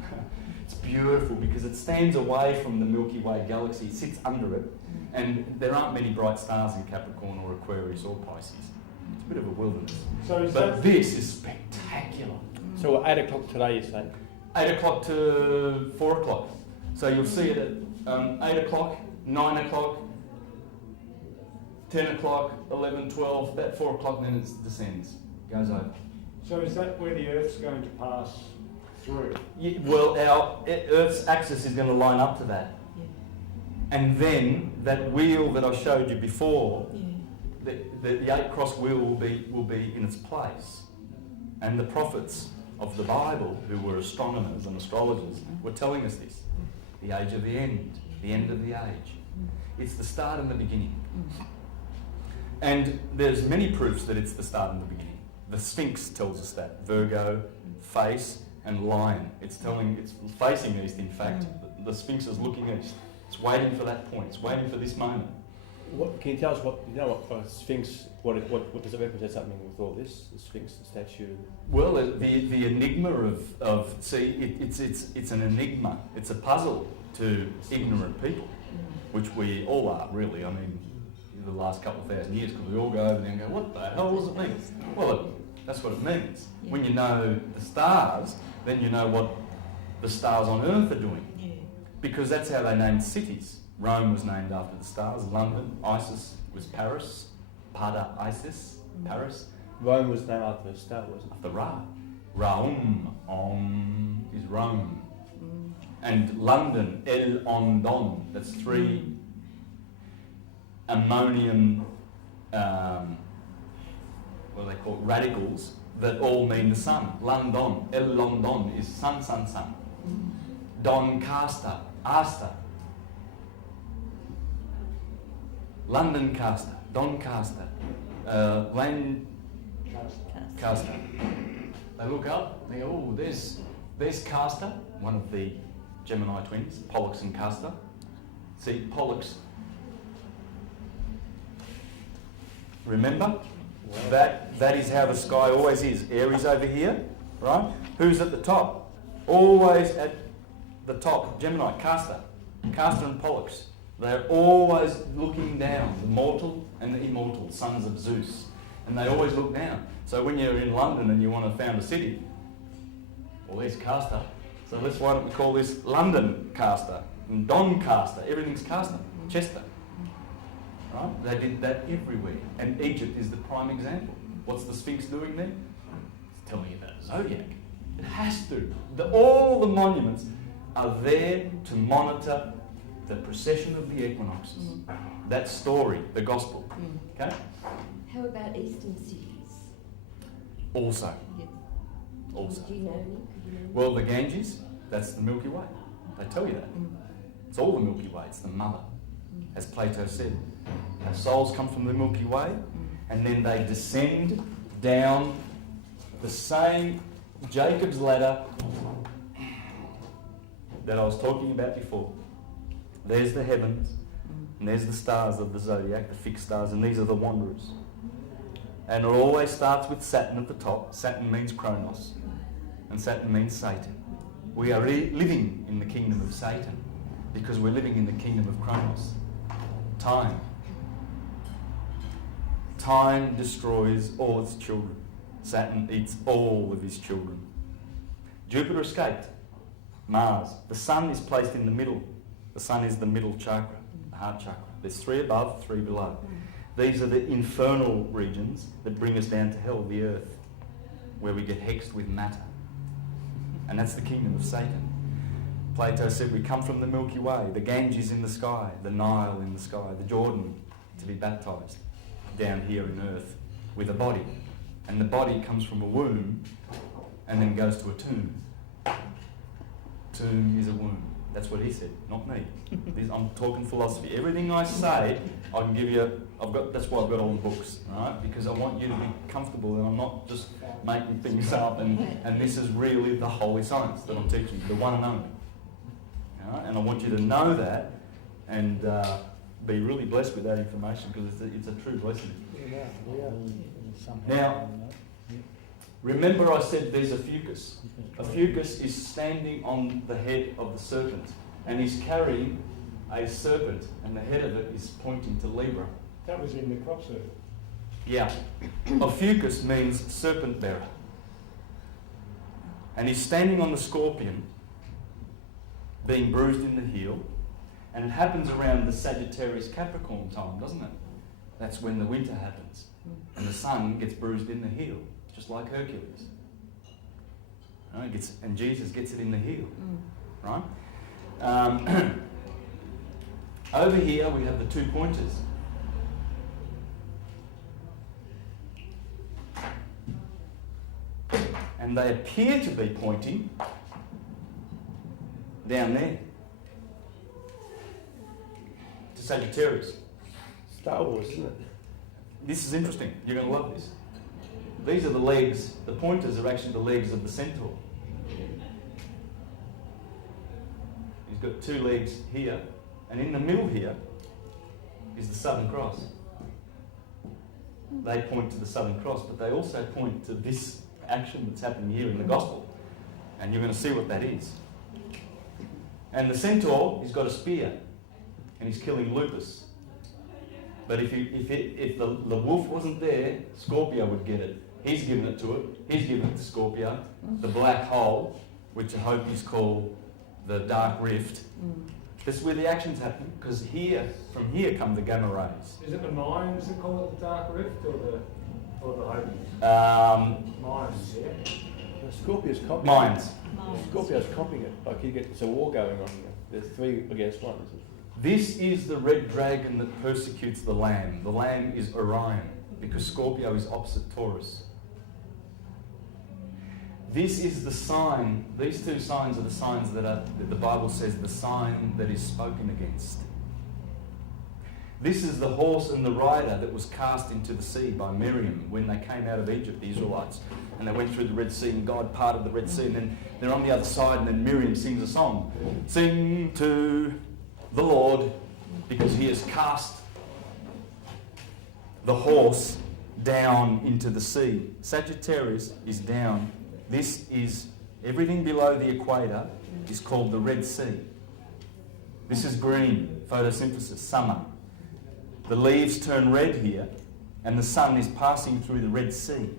It's beautiful because it stands away from the Milky Way galaxy. It sits under it. And there aren't many bright stars in Capricorn or Aquarius or Pisces. It's a bit of a wilderness. But this is spectacular. So 8 o'clock today, you say? 8 o'clock to 4 o'clock. So you'll see it at 8 o'clock, 9 o'clock, 10 o'clock, 11, 12, about 4 o'clock, then it descends, goes over. So is that where the Earth's going to pass through? Yeah, well, our Earth's axis is going to line up to that. Yeah. And then that wheel that I showed you before, Yeah. the 8-cross wheel will be in its place. And the prophets of the Bible, who were astronomers and astrologers, were telling us this. The age of the end of the age. It's the start and the beginning. And there's many proofs that it's the start and the beginning. The Sphinx tells us that. Virgo, face, and lion. It's facing east, in fact. The Sphinx is looking east. It's waiting for that point. It's waiting for this moment. Can you tell us what Sphinx, what does it represent something with all this? The Sphinx, the statue? Well, the enigma it's an enigma. It's a puzzle to ignorant people, which we all are, really. I mean, in the last couple of thousand years, because we all go over there and go, what the hell does it mean? Well, that's what it means. Yeah. When you know the stars, then you know what the stars on Earth are doing. Yeah. Because that's how they named cities. Rome was named after the stars. London, Isis was Paris. Pada, Isis, Paris. Rome was named after a star, wasn't it? After Ra. Raum, is Rome. And London, El-on-don, that's 3 ammonium, what do they call it, radicals that all mean the sun. London, El-London is sun, sun, sun. Doncaster, Asta. Londoncaster, Doncaster, Lancaster. They look up, they go, oh, there's Castor, one of the Gemini twins, Pollux and Castor. See, Pollux. Remember? That is how the sky always is. Aries over here, right? Who's at the top? Always at the top. Gemini, Castor. Castor and Pollux. They're always looking down, the mortal and the immortal, sons of Zeus. And they always look down. So when you're in London and you want to found a city, well, there's Castor. So why don't we call this London Castor and Doncaster? Everything's Castor, Chester. Right? They did that everywhere. And Egypt is the prime example. What's the Sphinx doing there? It's telling you about zodiac. It has to. All the monuments are there to monitor the precession of the equinoxes. That story, the gospel. Okay? How about Eastern cities? Also. Also. Do you know any? Could you know any? Well, the Ganges, that's the Milky Way. They tell you that. It's all the Milky Way. It's the mother. As Plato said, our souls come from the Milky Way, and then they descend down the same Jacob's ladder that I was talking about before. There's the heavens, and there's the stars of the zodiac, the fixed stars, and these are the wanderers. And it always starts with Saturn at the top. Saturn means Kronos, and Saturn means Satan. We are living in the kingdom of Satan because we're living in the kingdom of Kronos. Time. Time destroys all its children. Saturn eats all of his children. Jupiter escaped. Mars. The sun is placed in the middle. The sun is the middle chakra, the heart chakra. There's 3 above, 3 below. These are the infernal regions that bring us down to hell, the earth, where we get hexed with matter. And that's the kingdom of Satan. Plato said we come from the Milky Way, the Ganges in the sky, the Nile in the sky, the Jordan to be baptised down here in earth with a body. And the body comes from a womb and then goes to a tomb. Tomb is a womb. That's what he said, not me. I'm talking philosophy. Everything I say, I can give you. That's why I've got all the books, right? Because I want you to be comfortable that I'm not just making things up. And this is really the holy science that I'm teaching, the one and only. Right? And I want you to know that and be really blessed with that information because it's a true blessing. Now, remember I said there's a fucus. A fucus is standing on the head of the serpent and he's carrying a serpent and the head of it is pointing to Libra. That was in the crop circle. Yeah. A fucus means serpent bearer. And he's standing on the scorpion being bruised in the heel, and it happens around the Sagittarius Capricorn time, doesn't it? That's when the winter happens and the sun gets bruised in the heel, just like Hercules. Right? And Jesus gets it in the heel, right? Over here we have the 2 pointers. And they appear to be pointing down there to Sagittarius. Star Wars, isn't it? This is interesting. You're going to love this. These are the legs. The pointers are actually the legs of the centaur. He's got 2 legs here, and in the middle here is the Southern Cross. They point to the Southern Cross, but they also point to this action that's happening here in the Gospel. And you're going to see what that is. And the centaur, he's got a spear, and he's killing Lupus. But if the wolf wasn't there, Scorpio would get it. He's given it to it. He's given it to Scorpio. The black hole, which I hope is called the dark rift. This is where the action's happening, because from here come the gamma rays. Is it the Mayans that call it the dark rift or the Hobbies? Mayans, yeah. Scorpio's copy. Mines. signs. Scorpio's copying it. Like it's a war going on. There's 3 against 1. This is the red dragon that persecutes the Lamb. The Lamb is Orion, because Scorpio is opposite Taurus. This is the sign, these 2 signs are the signs that the Bible says the sign that is spoken against. This is the horse and the rider that was cast into the sea by Miriam when they came out of Egypt, the Israelites. And they went through the Red Sea and God parted the Red Sea, and then they're on the other side, and then Miriam sings a song. Sing to the Lord, because he has cast the horse down into the sea. Sagittarius is down. This is everything below the equator is called the Red Sea. This is green, photosynthesis, summer. The leaves turn red here, and the sun is passing through the Red Sea.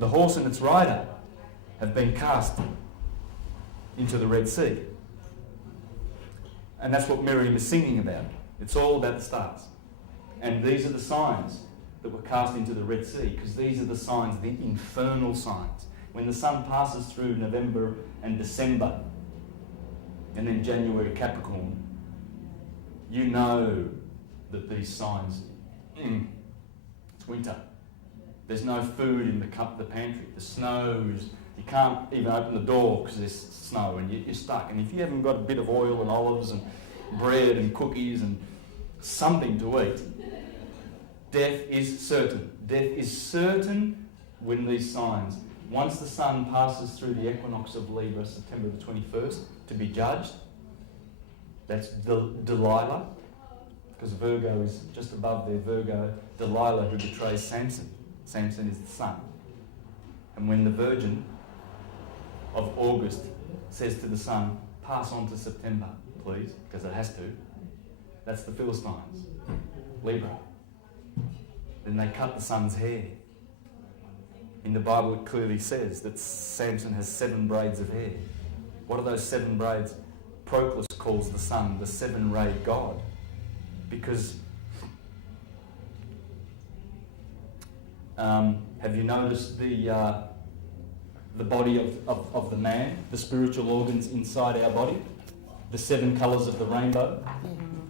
The horse and its rider have been cast into the Red Sea. And that's what Miriam is singing about. It's all about the stars. And these are the signs that were cast into the Red Sea, because these are the signs, the infernal signs. When the sun passes through November and December, and then January Capricorn, you know that these signs, it's winter. There's no food in the pantry. The snows, you can't even open the door because there's snow and you're stuck. And if you haven't got a bit of oil and olives and bread and cookies and something to eat, death is certain. Death is certain when these signs, once the sun passes through the equinox of Libra, September the 21st, to be judged, that's Delilah, because Virgo is just above there, Virgo, Delilah who betrays Samson. Samson is the sun. And when the Virgin of August says to the sun, pass on to September, please, because it has to, that's the Philistines, Libra. Then they cut the sun's hair. In the Bible it clearly says that Samson has 7 braids of hair. What are those 7 braids? Proclus calls the sun the 7-rayed God, because have you noticed the body of the man, the spiritual organs inside our body, the 7 colours of the rainbow?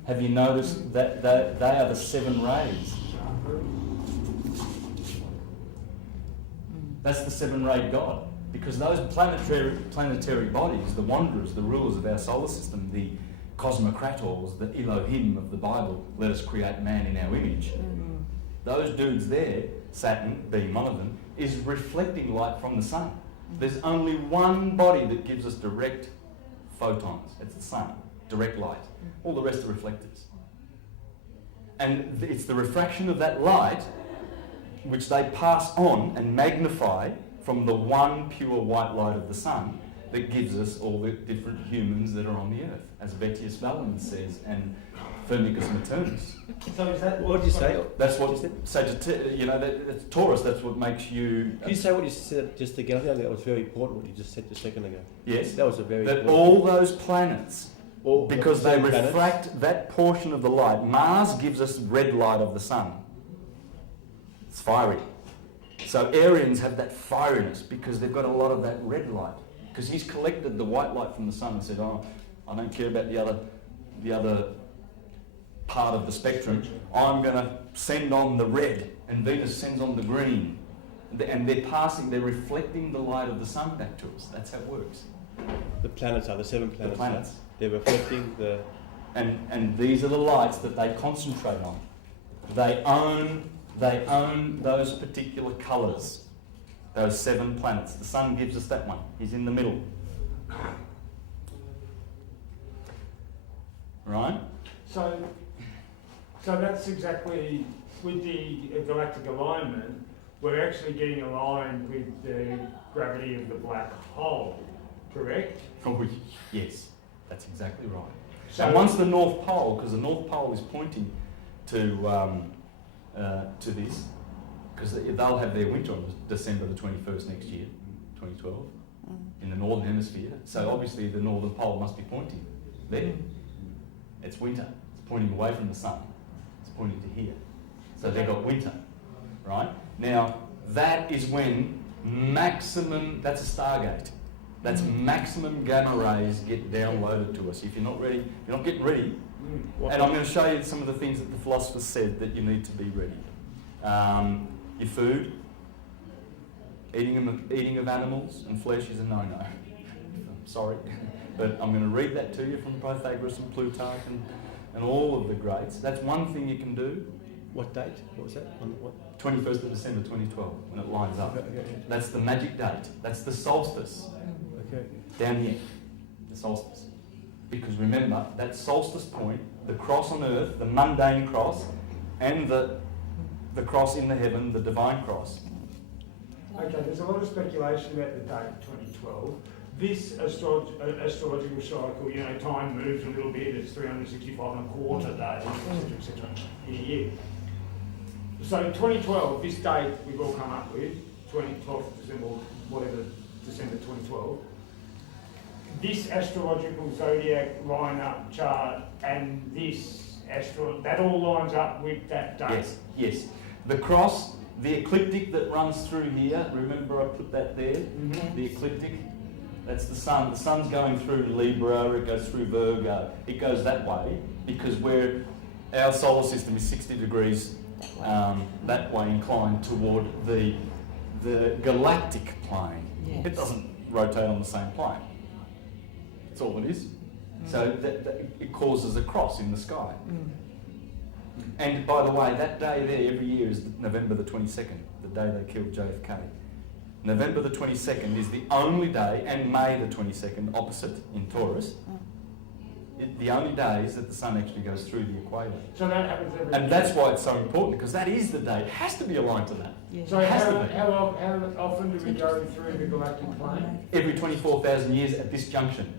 Have you noticed that they are the 7 rays? That's the 7-rayed God, because those planetary bodies, the wanderers, the rulers of our solar system, the cosmocrators, the Elohim of the Bible, let us create man in our image. Those dudes there, Saturn being one of them, is reflecting light from the sun. There's only one body that gives us direct photons. It's the sun, direct light. All the rest are reflectors. And it's the refraction of that light which they pass on and magnify from the one pure white light of the sun that gives us all the different humans that are on the earth, as Vettius Valens says, and Firmicus Maternus. So is that What did you say? That's what Sagittarius, that's Taurus, that's what makes you... Can you say what you said just again? I think that was very important what you just said just a second ago. Yes. That was a very That important... all those planets, because they planets. refract that portion of the light. Mars gives us red light of the sun. It's fiery. So Aryans have that fieriness because they've got a lot of that red light. Because he's collected the white light from the sun and said, oh, I don't care about the other part of the spectrum. I'm going to send on the red, and Venus sends on the green. And they're reflecting the light of the sun back to us. That's how it works. The planets are, the 7 planets. The planets. They're reflecting the... And these are the lights that they concentrate on. They own those particular colours, those 7 planets. The sun gives us that one. He's in the middle. Right? So that's exactly, with the galactic alignment, we're actually getting aligned with the gravity of the black hole, correct? Yes, that's exactly right. So And once the North Pole, because the North Pole is pointing to this, because they'll have their winter on December the 21st next year, 2012, in the Northern Hemisphere. So obviously the Northern Pole must be pointing there. It's winter. It's pointing away from the sun. It's pointing to here. So they've got winter, right? Now, that is when maximum, that's a stargate. That's maximum gamma rays get downloaded to us. If you're not ready, if you're not getting ready, and I'm going to show you some of the things that the philosophers said that you need to be ready. Your food, eating of animals and flesh is a no-no. I'm sorry, but I'm going to read that to you from Pythagoras and Plutarch and all of the greats. That's one thing you can do. What date? What was that? On what? 21st of December 2012, when it lines up. Okay. That's the magic date. That's the solstice. Okay. Down here, the solstice. Because remember, that solstice point, the cross on earth, the mundane cross, and the cross in the heaven, the divine cross. Okay, there's a lot of speculation about the date 2012. This astrological cycle, you know, time moves a little bit, it's 365 and a quarter days, etc., in a year. So 2012, this date we've all come up with, 12th of December, whatever, December 2012, this astrological zodiac lineup chart and this that all lines up with that date. Yes. The cross, the ecliptic that runs through here, remember I put that there? Mm-hmm. The ecliptic, that's the sun. The sun's going through Libra, it goes through Virgo. It goes that way because our solar system is 60 degrees that way inclined toward the galactic plane. Yes. It doesn't rotate on the same plane. That's all it is. So that it causes a cross in the sky. And by the way, that day there every year is November the 22nd, the day they killed JFK. November the 22nd is the only day, and May the 22nd, opposite in Taurus, the only days that the sun actually goes through the equator. So that happens every year. And that's why it's so important, because that is the day. It has to be aligned to that. Yeah. So It has to be. how often do we go through the galactic plane? Every 24,000 years at this junction.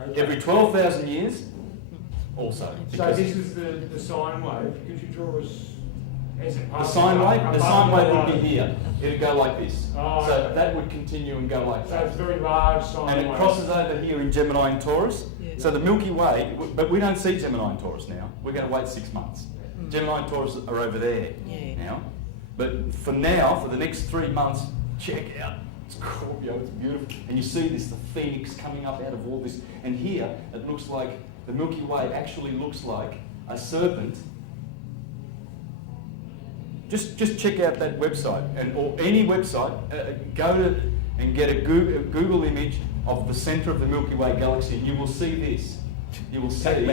Okay. Every 12,000 years also. So because this is the sine wave. Could you draw us as it the passes sine wave, above the sine wave would the be here. It'd go like this. Oh, So okay. that would continue and go like So that. it's a very large sine And it wave. crosses over here in Gemini and Taurus. Yeah. So the Milky Way, but we don't see Gemini and Taurus now. We're going to wait 6 months. Gemini and Taurus are over there now. But for now, for the next 3 months, check out Scorpio, it's beautiful. And you see this, the phoenix coming up out of all this. And here, it looks like the Milky Way actually looks like a serpent. Just check out that website, or any website. Go to and get a Google image of the centre of the Milky Way galaxy, and you will see this. You will see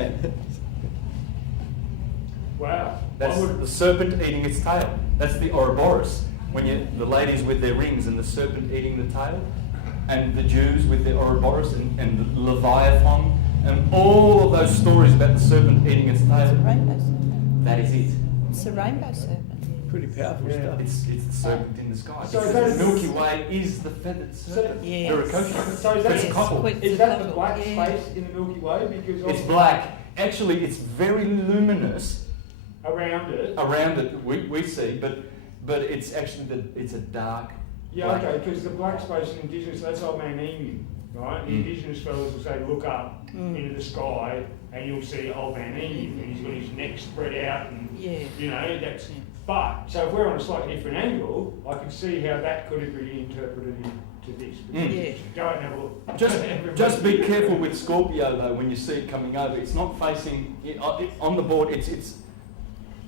Wow. that's the serpent eating its tail. That's the Ouroboros. When the ladies with their rings and the serpent eating the tail, and the Jews with their Ouroboros and Leviathan, and all of those stories about the serpent eating its It's a tail. rainbow serpent. That is it. It's a rainbow serpent. Pretty powerful Yeah. stuff. It's the serpent in the sky. So Because that's- the Milky Way is the feathered serpent. Yes. Viracocha. So is But it's a that, couple. is that the Quetzalcoatl, black yeah. space in the Milky Way? Because It's of- black. Actually, it's very luminous around it. around it. We see, but it's actually it's a dark. Yeah, black. okay, because the black space in Indigenous, that's old man Emu, right? The Indigenous fellas will say, look up into the sky and you'll see old man Emu, and he's got his neck spread out and, you know, that's... But, so if we're on a slightly different angle, I can see how that could have been interpreted into this. Yeah. Go out and have a look. Just be careful with Scorpio though when you see it coming over. It's not facing on the board. It's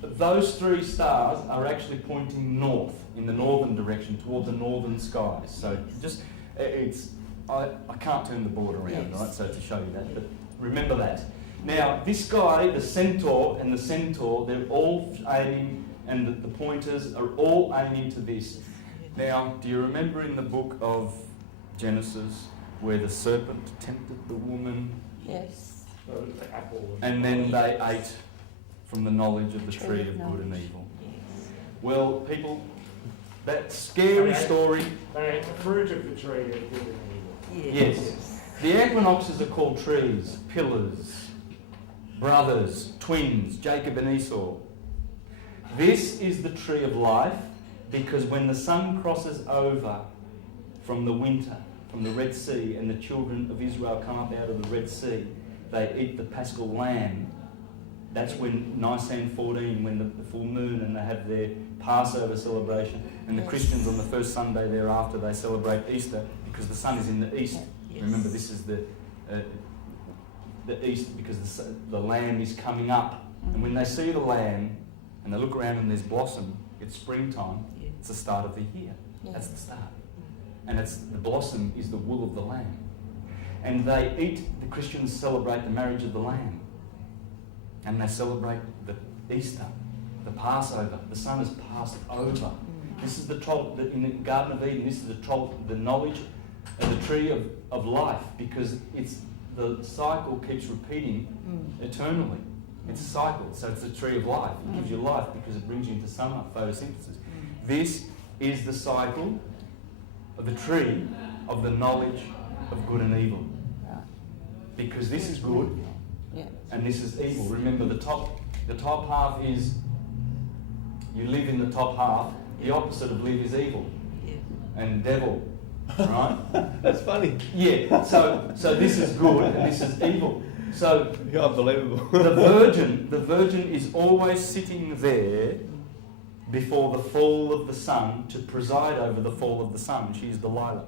those three stars are actually pointing north in the northern direction toward the northern skies. So just I can't turn the board around, right? So to show you that, but remember that. Now this guy, the centaur and the centaur, they're all aiming, and the pointers are all aiming to this. Now, do you remember in the book of Genesis where the serpent tempted the woman Yes. The apple. and then they ate from the knowledge of the tree of good and evil? Well, people, that scary story. They ate the fruit of the tree of good and evil. Yes. The equinoxes are called trees, pillars, brothers, twins, Jacob and Esau. This is the tree of life, because when the sun crosses over from the winter, from the Red Sea, and the children of Israel come up out of the Red Sea, they eat the Paschal lamb. That's when Nisan 14, when the full moon, and they have their Passover celebration. And the Christians on the first Sunday thereafter, they celebrate Easter because the sun is in the east Yes. Remember, this is the east, because the lamb is coming up. And when they see the lamb and they look around and there's blossom, it's springtime. Yeah. It's the start of the year. Yeah. That's the start. And it's the blossom is the wool of the lamb. And they eat. The Christians celebrate the marriage of the lamb, and they celebrate the Easter, the Passover. The Son has passed over. This is the in the Garden of Eden. This is the knowledge of the tree of life, because it's the cycle keeps repeating eternally. It's a cycle, so it's the tree of life. It gives you life because it brings you into summer, photosynthesis. This is the cycle of the tree of the knowledge of good and evil. Right. Because this is good Yeah. and this is evil. Remember, the top half is, you live in the top half. The opposite of live is evil Yeah. and devil, right? That's funny. Yeah. So this is good and this is evil. So You're unbelievable. the virgin is always sitting there before the fall of the sun to preside over the fall of the sun. She's Delilah.